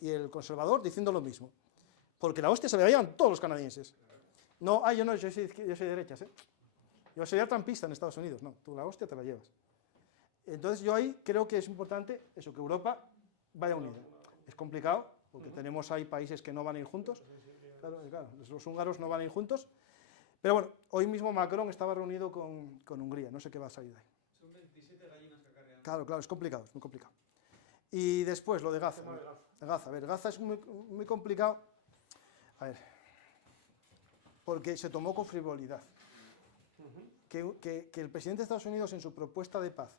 y el conservador, diciendo lo mismo. Porque la hostia se la llevan todos los canadienses. No, yo soy de derechas, ¿eh? Yo sería trampista en Estados Unidos. No, tú la hostia te la llevas. Entonces yo ahí creo que es importante eso, que Europa vaya unida. Es complicado, porque tenemos ahí países que no van a ir juntos. Claro, los húngaros no van a ir juntos. Pero bueno, hoy mismo Macron estaba reunido con Hungría. No sé qué va a salir de ahí. Son 27 gallinas cacareando. Claro, es complicado, es muy complicado. Y después lo de Gaza. A ver, Gaza es muy complicado. A ver, porque se tomó con frivolidad. Que el presidente de Estados Unidos en su propuesta de paz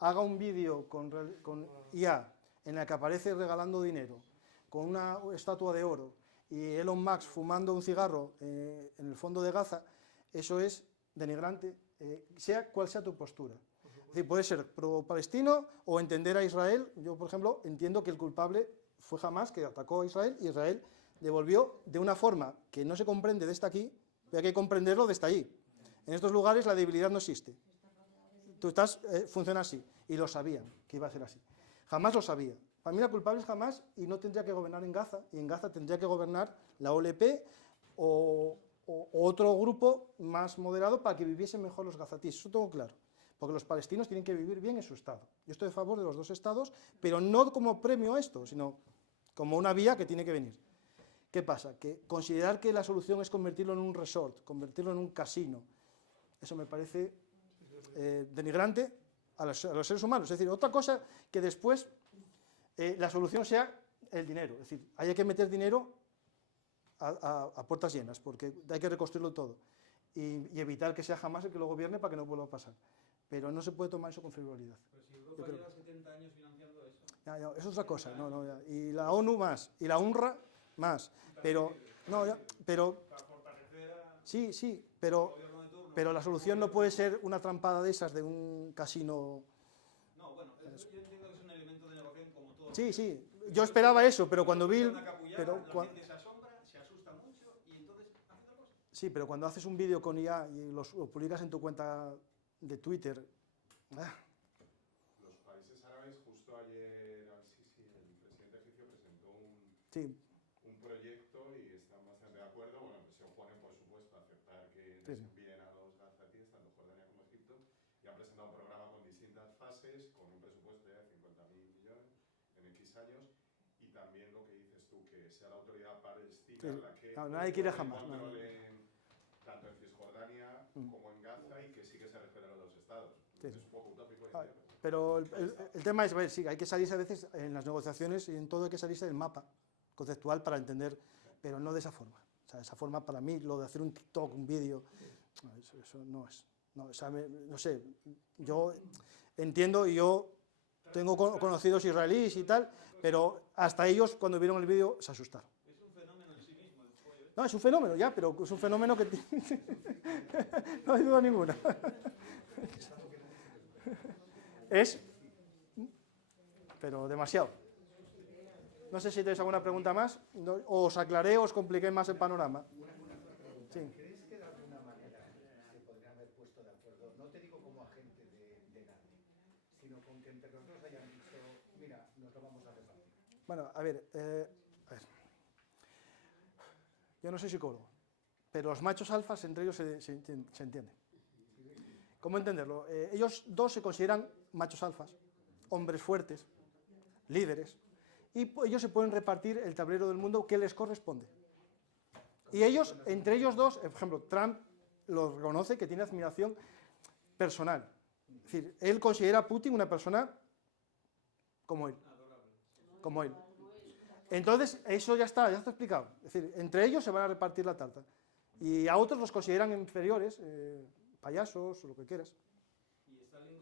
haga un vídeo con IA en la que aparece regalando dinero, con una estatua de oro y Elon Musk fumando un cigarro en el fondo de Gaza, eso es denigrante, sea cual sea tu postura. Es decir, puede ser pro-palestino o entender a Israel. Yo, por ejemplo, entiendo que el culpable fue Hamas, que atacó a Israel, y Israel devolvió de una forma que no se comprende desde aquí, pero hay que comprenderlo desde allí. En estos lugares la debilidad no existe. Funciona así, y lo sabían que iba a ser así. Jamás lo sabía. Para mí la culpable es Hamas y no tendría que gobernar en Gaza, y en Gaza tendría que gobernar la OLP o otro grupo más moderado para que viviesen mejor los gazatíes. Eso tengo claro, porque los palestinos tienen que vivir bien en su estado. Yo estoy a favor de los dos estados, pero no como premio a esto, sino como una vía que tiene que venir. ¿Qué pasa? Que considerar que la solución es convertirlo en un resort, convertirlo en un casino, eso me parece denigrante a los seres humanos. Es decir, otra cosa que después la solución sea el dinero. Es decir, hay que meter dinero a puertas llenas, porque hay que reconstruirlo todo. Y evitar que sea jamás el que lo gobierne para que no vuelva a pasar. Pero no se puede tomar eso con frivolidad. Pero si Europa lleva 70 años financiando eso. Eso es otra cosa. Y la ONU más, y la UNRWA más. Pero, sí, pero la solución no puede ser una trampada de esas de un casino. No, bueno, yo entiendo que es un elemento de negociación como todo. Sí, yo esperaba eso, pero cuando vi... La gente se asombra, se asusta mucho y entonces hace otra cosa. Sí, pero cuando haces un vídeo con IA y lo publicas en tu cuenta de Twitter... Los países árabes, justo ayer al-Sisi, el presidente egipcio, presentó un proyecto y están bastante de acuerdo. Bueno, pues se oponen, por supuesto, a aceptar que les envíen a los gazatíes, tanto Jordania como Egipto, y han presentado un programa con distintas fases, con un presupuesto de 50.000 millones en X años, y también lo que dices tú, que sea la autoridad palestina la que nadie quiere jamás. Tanto en Cisjordania como en Gaza, y que sí que se respeten los dos estados. Es un poco utópico. Pero el tema es, sí, hay que salirse a veces en las negociaciones y en todo hay que salirse del mapa conceptual para entender, pero no de esa forma. O sea, esa forma para mí, lo de hacer un TikTok, un vídeo, eso no es. No sé, yo entiendo y yo tengo conocidos israelíes y tal, pero hasta ellos cuando vieron el vídeo se asustaron. Es un fenómeno en sí mismo el pollo. No, es un fenómeno ya, pero es un fenómeno que no hay duda ninguna. Pero demasiado. No sé si tenéis alguna pregunta más, o os aclaré o os compliqué más el panorama. Sí. ¿Crees que de alguna manera se podrían haber puesto de acuerdo? No te digo como agente de nadie, sino con que entre los dos hayan dicho, mira, nos lo vamos a repartir. Bueno, a ver. Yo no soy psicólogo, pero los machos alfas entre ellos se entienden. ¿Cómo entenderlo? Ellos dos se consideran machos alfas, hombres fuertes, líderes, y ellos se pueden repartir el tablero del mundo que les corresponde. Y ellos, entre ellos dos, por ejemplo, Trump lo reconoce, que tiene admiración personal. Es decir, él considera a Putin una persona como él. Entonces, eso ya está explicado. Es decir, entre ellos se van a repartir la tarta. Y a otros los consideran inferiores, payasos o lo que quieras. Y Stalin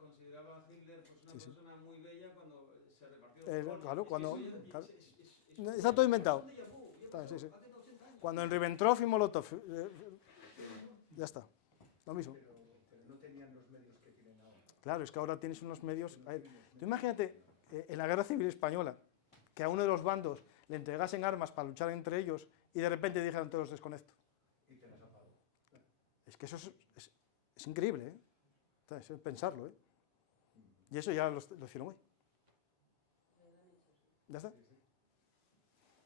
consideraba a Hitler pues una persona muy bella cuando se repartió. Claro, está todo inventado. Cuando en Ribbentrop y Molotov, ya está, lo mismo. Pero no tenían los medios que tienen ahora. Claro, es que ahora tienes unos medios... A ver, tú imagínate, en la Guerra Civil Española, que a uno de los bandos le entregasen armas para luchar entre ellos y de repente dijeron todos desconecto. Y te las apagó. Es que eso es increíble, ¿eh? O sea, es pensarlo, ¿eh? Y eso ya lo hicieron hoy. ¿Ya está?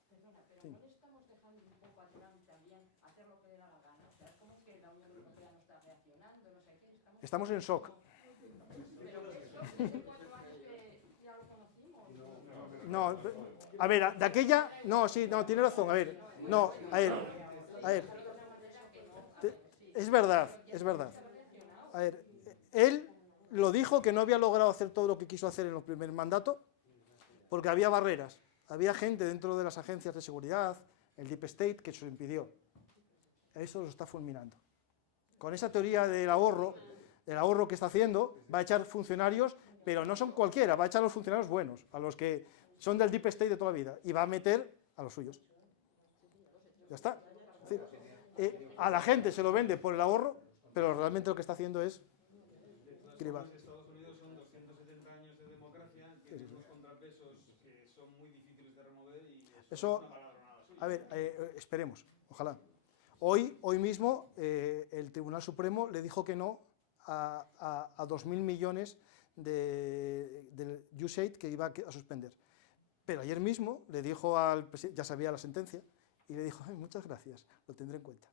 Perdona, pero ¿no estamos dejando un poco a Trump también hacer lo que le da la gana? O sea, es como que la Unión Europea no está reaccionando, no sé qué. Estamos en shock. Pero eso, ¿hace 4 años que ya lo conocimos? No, a ver, de aquella... No, sí, no, tiene razón, a ver. No, a ver. Es verdad. A ver, él lo dijo que no había logrado hacer todo lo que quiso hacer en el primer mandato porque había barreras. Había gente dentro de las agencias de seguridad, el Deep State, que se lo impidió. Eso lo está fulminando. Con esa teoría del ahorro que está haciendo, va a echar funcionarios, pero no son cualquiera, va a echar a los funcionarios buenos, a los que son del Deep State de toda la vida, y va a meter a los suyos. Ya está. Es decir, a la gente se lo vende por el ahorro, pero realmente lo que está haciendo es cribar. Estados Unidos son 270 años de democracia, tiene unos contrapesos que son muy difíciles de remover y eso, a ver, esperemos, ojalá. Hoy mismo el Tribunal Supremo le dijo que no a 2.000 millones del USAID que iba a suspender. Pero ayer mismo le dijo al presidente, ya sabía la sentencia, y le dijo, muchas gracias, lo tendré en cuenta.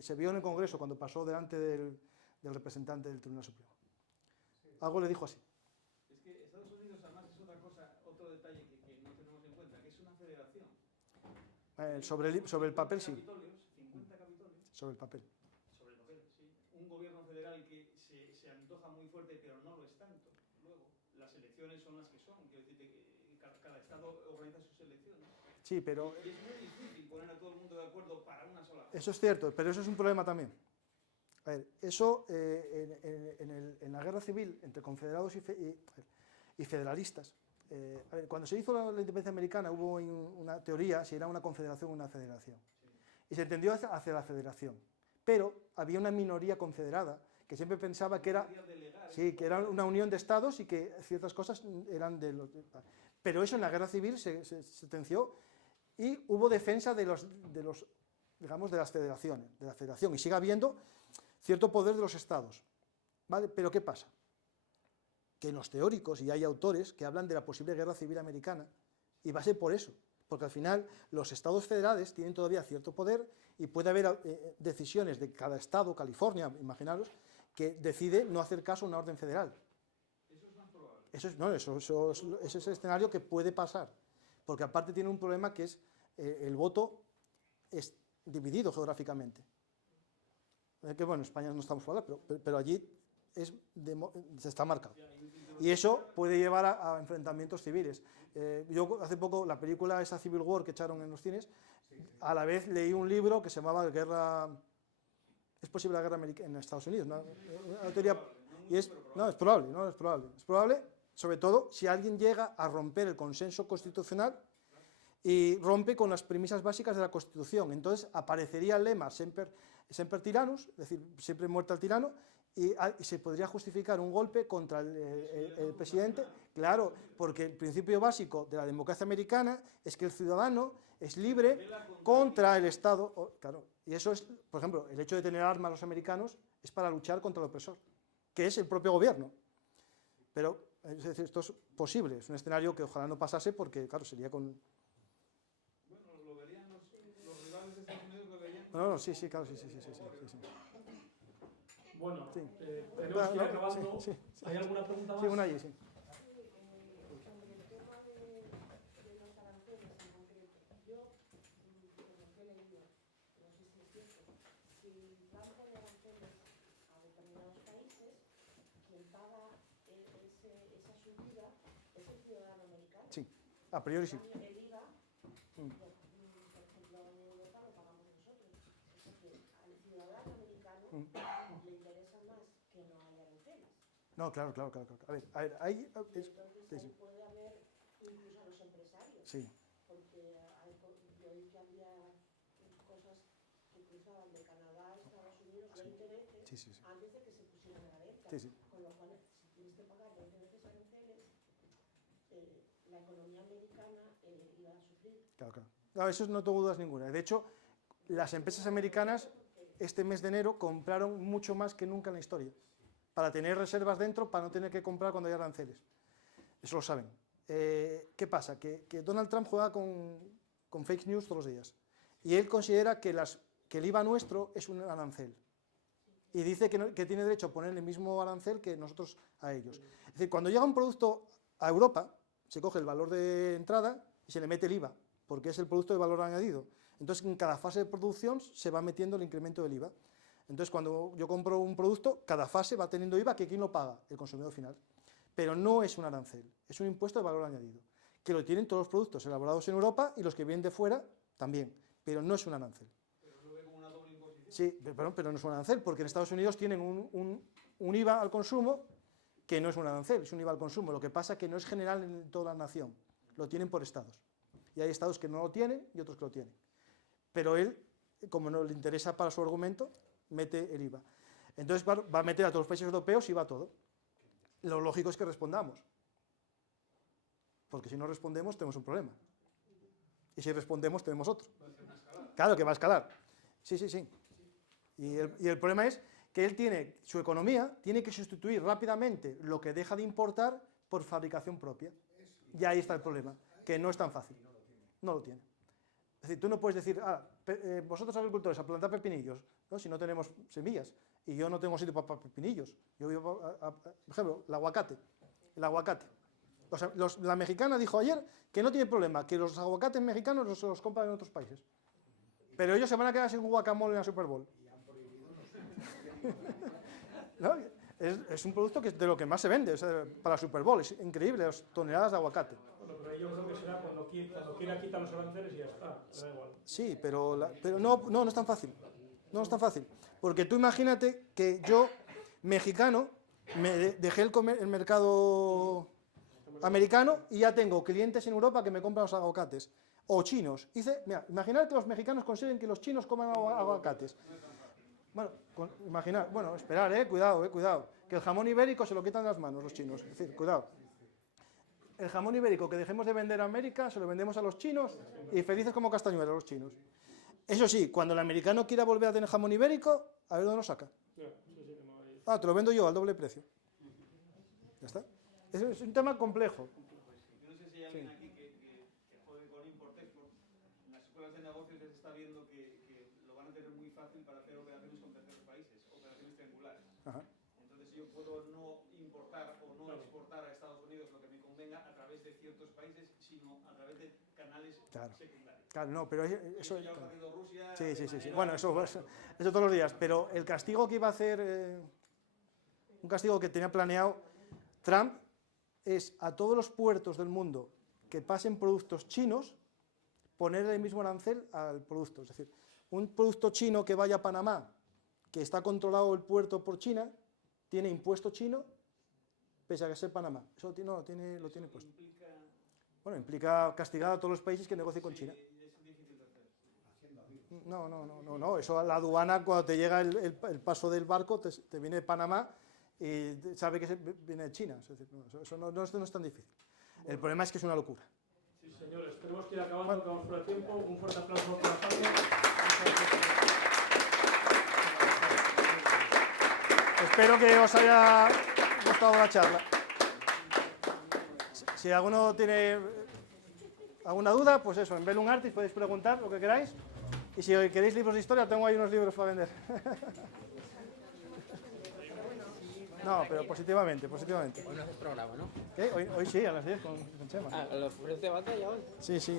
Se vio en el Congreso cuando pasó delante del representante del Tribunal Supremo. Algo le dijo así. Es que Estados Unidos además es otra cosa, otro detalle que no tenemos en cuenta, que es una federación. Sobre el papel sí. 50 capitolios. Sobre el papel. Sobre el papel, sí. Un gobierno federal que se antoja muy fuerte, pero no lo es tanto. Luego, las elecciones son las que son. Quiero decir que cada estado organiza sus elecciones. Sí, pero... Y es muy difícil poner a todo el mundo de acuerdo para una sola cosa. Eso es cierto, pero eso es un problema también. A ver, eso en la guerra civil entre confederados y federalistas, a ver, cuando se hizo la independencia americana hubo una teoría si era una confederación o una federación. Y se entendió hacia la federación. Pero había una minoría confederada que siempre pensaba que era, sí, que era una unión de estados y que ciertas cosas eran de los... Pero eso en la guerra civil se sentenció y hubo defensa de la federación, y sigue habiendo cierto poder de los estados, ¿vale? Pero ¿qué pasa? Que los teóricos, y hay autores que hablan de la posible guerra civil americana, y va a ser por eso, porque al final los estados federales tienen todavía cierto poder y puede haber decisiones de cada estado, California, imaginaros, que decide no hacer caso a una orden federal. Eso es más probable. Eso es el escenario que puede pasar, porque aparte tiene un problema que es el voto es dividido geográficamente. Que bueno, en España no estamos fuera, pero allí se está marcado. Y eso puede llevar a enfrentamientos civiles. Yo hace poco, la película esa Civil War que echaron en los cines, a la vez leí un libro que se llamaba ¿Es posible la guerra en Estados Unidos? Una teoría, y es probable, sobre todo si alguien llega a romper el consenso constitucional y rompe con las premisas básicas de la Constitución. Entonces aparecería el lema Semper Tyrannis, es decir, siempre muerte al tirano, y se podría justificar un golpe contra el presidente, claro, porque el principio básico de la democracia americana es que el ciudadano es libre contra el Estado, claro, y eso es, por ejemplo, el hecho de tener armas los americanos es para luchar contra el opresor, que es el propio gobierno. Pero, es decir, esto es posible, es un escenario que ojalá no pasase porque, claro, sería con... Bueno, lo verían los rivales de Estados Unidos, lo verían... No, sí, claro, sí. Bueno, sí. Tenemos que ir acabando. Sí. ¿Hay alguna pregunta más? Sí, una allí, sí. Sobre el tema de los aranceles en concreto, yo, por lo que he leído, no sé si es cierto, si van a poner aranceles a determinados países, quien paga esa subida es el ciudadano americano. Sí, a priori sí. El IVA, por ejemplo, en Europa lo pagamos nosotros. Es decir, al ciudadano americano le interesa más que no haya aranceles. No, claro. A ver, ahí... Entonces ahí puede haber incluso a los empresarios. Sí. Porque yo oí que había cosas que cruzaban de Canadá a Estados Unidos 20 veces antes de que se pusieran a la venta. Con lo cual, si tienes que pagar 20 veces aranceles, la economía americana iba a sufrir. Claro. No, eso no tengo dudas ninguna. De hecho, las empresas americanas... este mes de enero compraron mucho más que nunca en la historia, para tener reservas dentro, para no tener que comprar cuando hay aranceles. Eso lo saben. ¿Qué pasa? Que Donald Trump juega con fake news todos los días, y él considera que el IVA nuestro es un arancel, y dice que tiene derecho a poner el mismo arancel que nosotros a ellos. Es decir, cuando llega un producto a Europa, se coge el valor de entrada y se le mete el IVA, porque es el producto de valor añadido. Entonces, en cada fase de producción se va metiendo el incremento del IVA. Entonces, cuando yo compro un producto, cada fase va teniendo IVA, que ¿quién lo paga? El consumidor final. Pero no es un arancel, es un impuesto de valor añadido, que lo tienen todos los productos elaborados en Europa y los que vienen de fuera también, pero no es un arancel. Sí, pero no es un arancel, porque en Estados Unidos tienen un IVA al consumo que no es un arancel, es un IVA al consumo. Lo que pasa es que no es general en toda la nación, lo tienen por estados. Y hay estados que no lo tienen y otros que lo tienen. Pero él, como no le interesa para su argumento, mete el IVA. Entonces va a meter a todos los países europeos y va a todo. Lo lógico es que respondamos, porque si no respondemos tenemos un problema. Y si respondemos tenemos otro. Claro que va a escalar. Sí. Y el problema es que él tiene, su economía tiene que sustituir rápidamente lo que deja de importar por fabricación propia. Y ahí está el problema, que no es tan fácil. No lo tiene. Es decir, tú no puedes decir, vosotros agricultores, a plantar pepinillos, ¿no? Si no tenemos semillas, y yo no tengo sitio para pepinillos. Yo vivo, por ejemplo, el aguacate. O sea, la mexicana dijo ayer que no tiene problema, que los aguacates mexicanos los compran en otros países. Pero ellos se van a quedar sin guacamole en la Super Bowl. ¿No? Es un producto que es de lo que más se vende, para la Super Bowl, es increíble, las toneladas de aguacate. Bueno, pero yo creo que será cuando quiera quitar los aranceles y ya está, da igual. Sí, pero no es tan fácil. No es tan fácil. Porque tú imagínate que yo, mexicano, me dejé el mercado americano y ya tengo clientes en Europa que me compran los aguacates. O chinos. Mira, imaginad que los mexicanos consiguen que los chinos coman aguacates. Bueno, esperar, cuidado. Que el jamón ibérico se lo quitan de las manos los chinos. Es decir, cuidado. El jamón ibérico que dejemos de vender a América, se lo vendemos a los chinos y felices como castañuelos los chinos. Eso sí, cuando el americano quiera volver a tener jamón ibérico, a ver dónde lo saca. Te lo vendo yo al doble precio. Ya está. Es un tema complejo. Yo no sé si hay alguien aquí que juegue con import-export. En las escuelas de negocios se está viendo que lo van a tener muy fácil para hacer operaciones con terceros países, operaciones triangulares. Ajá. Entonces yo puedo no importar o no exportar a Estados Unidos lo que me convenga a través de ciertos países, sino a través de canales secundarios. Claro, no, pero eso ya ha ocurrido Rusia. Sí. Bueno, eso todos los días. Pero el castigo que iba a hacer, un castigo que tenía planeado Trump, es a todos los puertos del mundo que pasen productos chinos, poner el mismo arancel al producto. Es decir, un producto chino que vaya a Panamá, que está controlado el puerto por China, tiene impuesto chino, pese a que sea Panamá. Eso lo tiene puesto. Implica castigar a todos los países que negocien con China. No, eso la aduana, cuando te llega el paso del barco, te viene de Panamá y sabe que viene de China. Es decir, eso no es tan difícil. El problema es que es una locura. Sí, señores, tenemos que ir acabando, acabamos fuera de tiempo. Un fuerte aplauso para Jaime. Espero que os haya gustado la charla. Si alguno tiene alguna duda, pues eso, en Bellum Artis podéis preguntar lo que queráis. Y si queréis libros de historia, tengo ahí unos libros para vender. No, pero positivamente. Hoy no haces programa, ¿no? ¿Qué? Hoy sí, a las 10 con Chema. ¿Los de batalla hoy? Sí.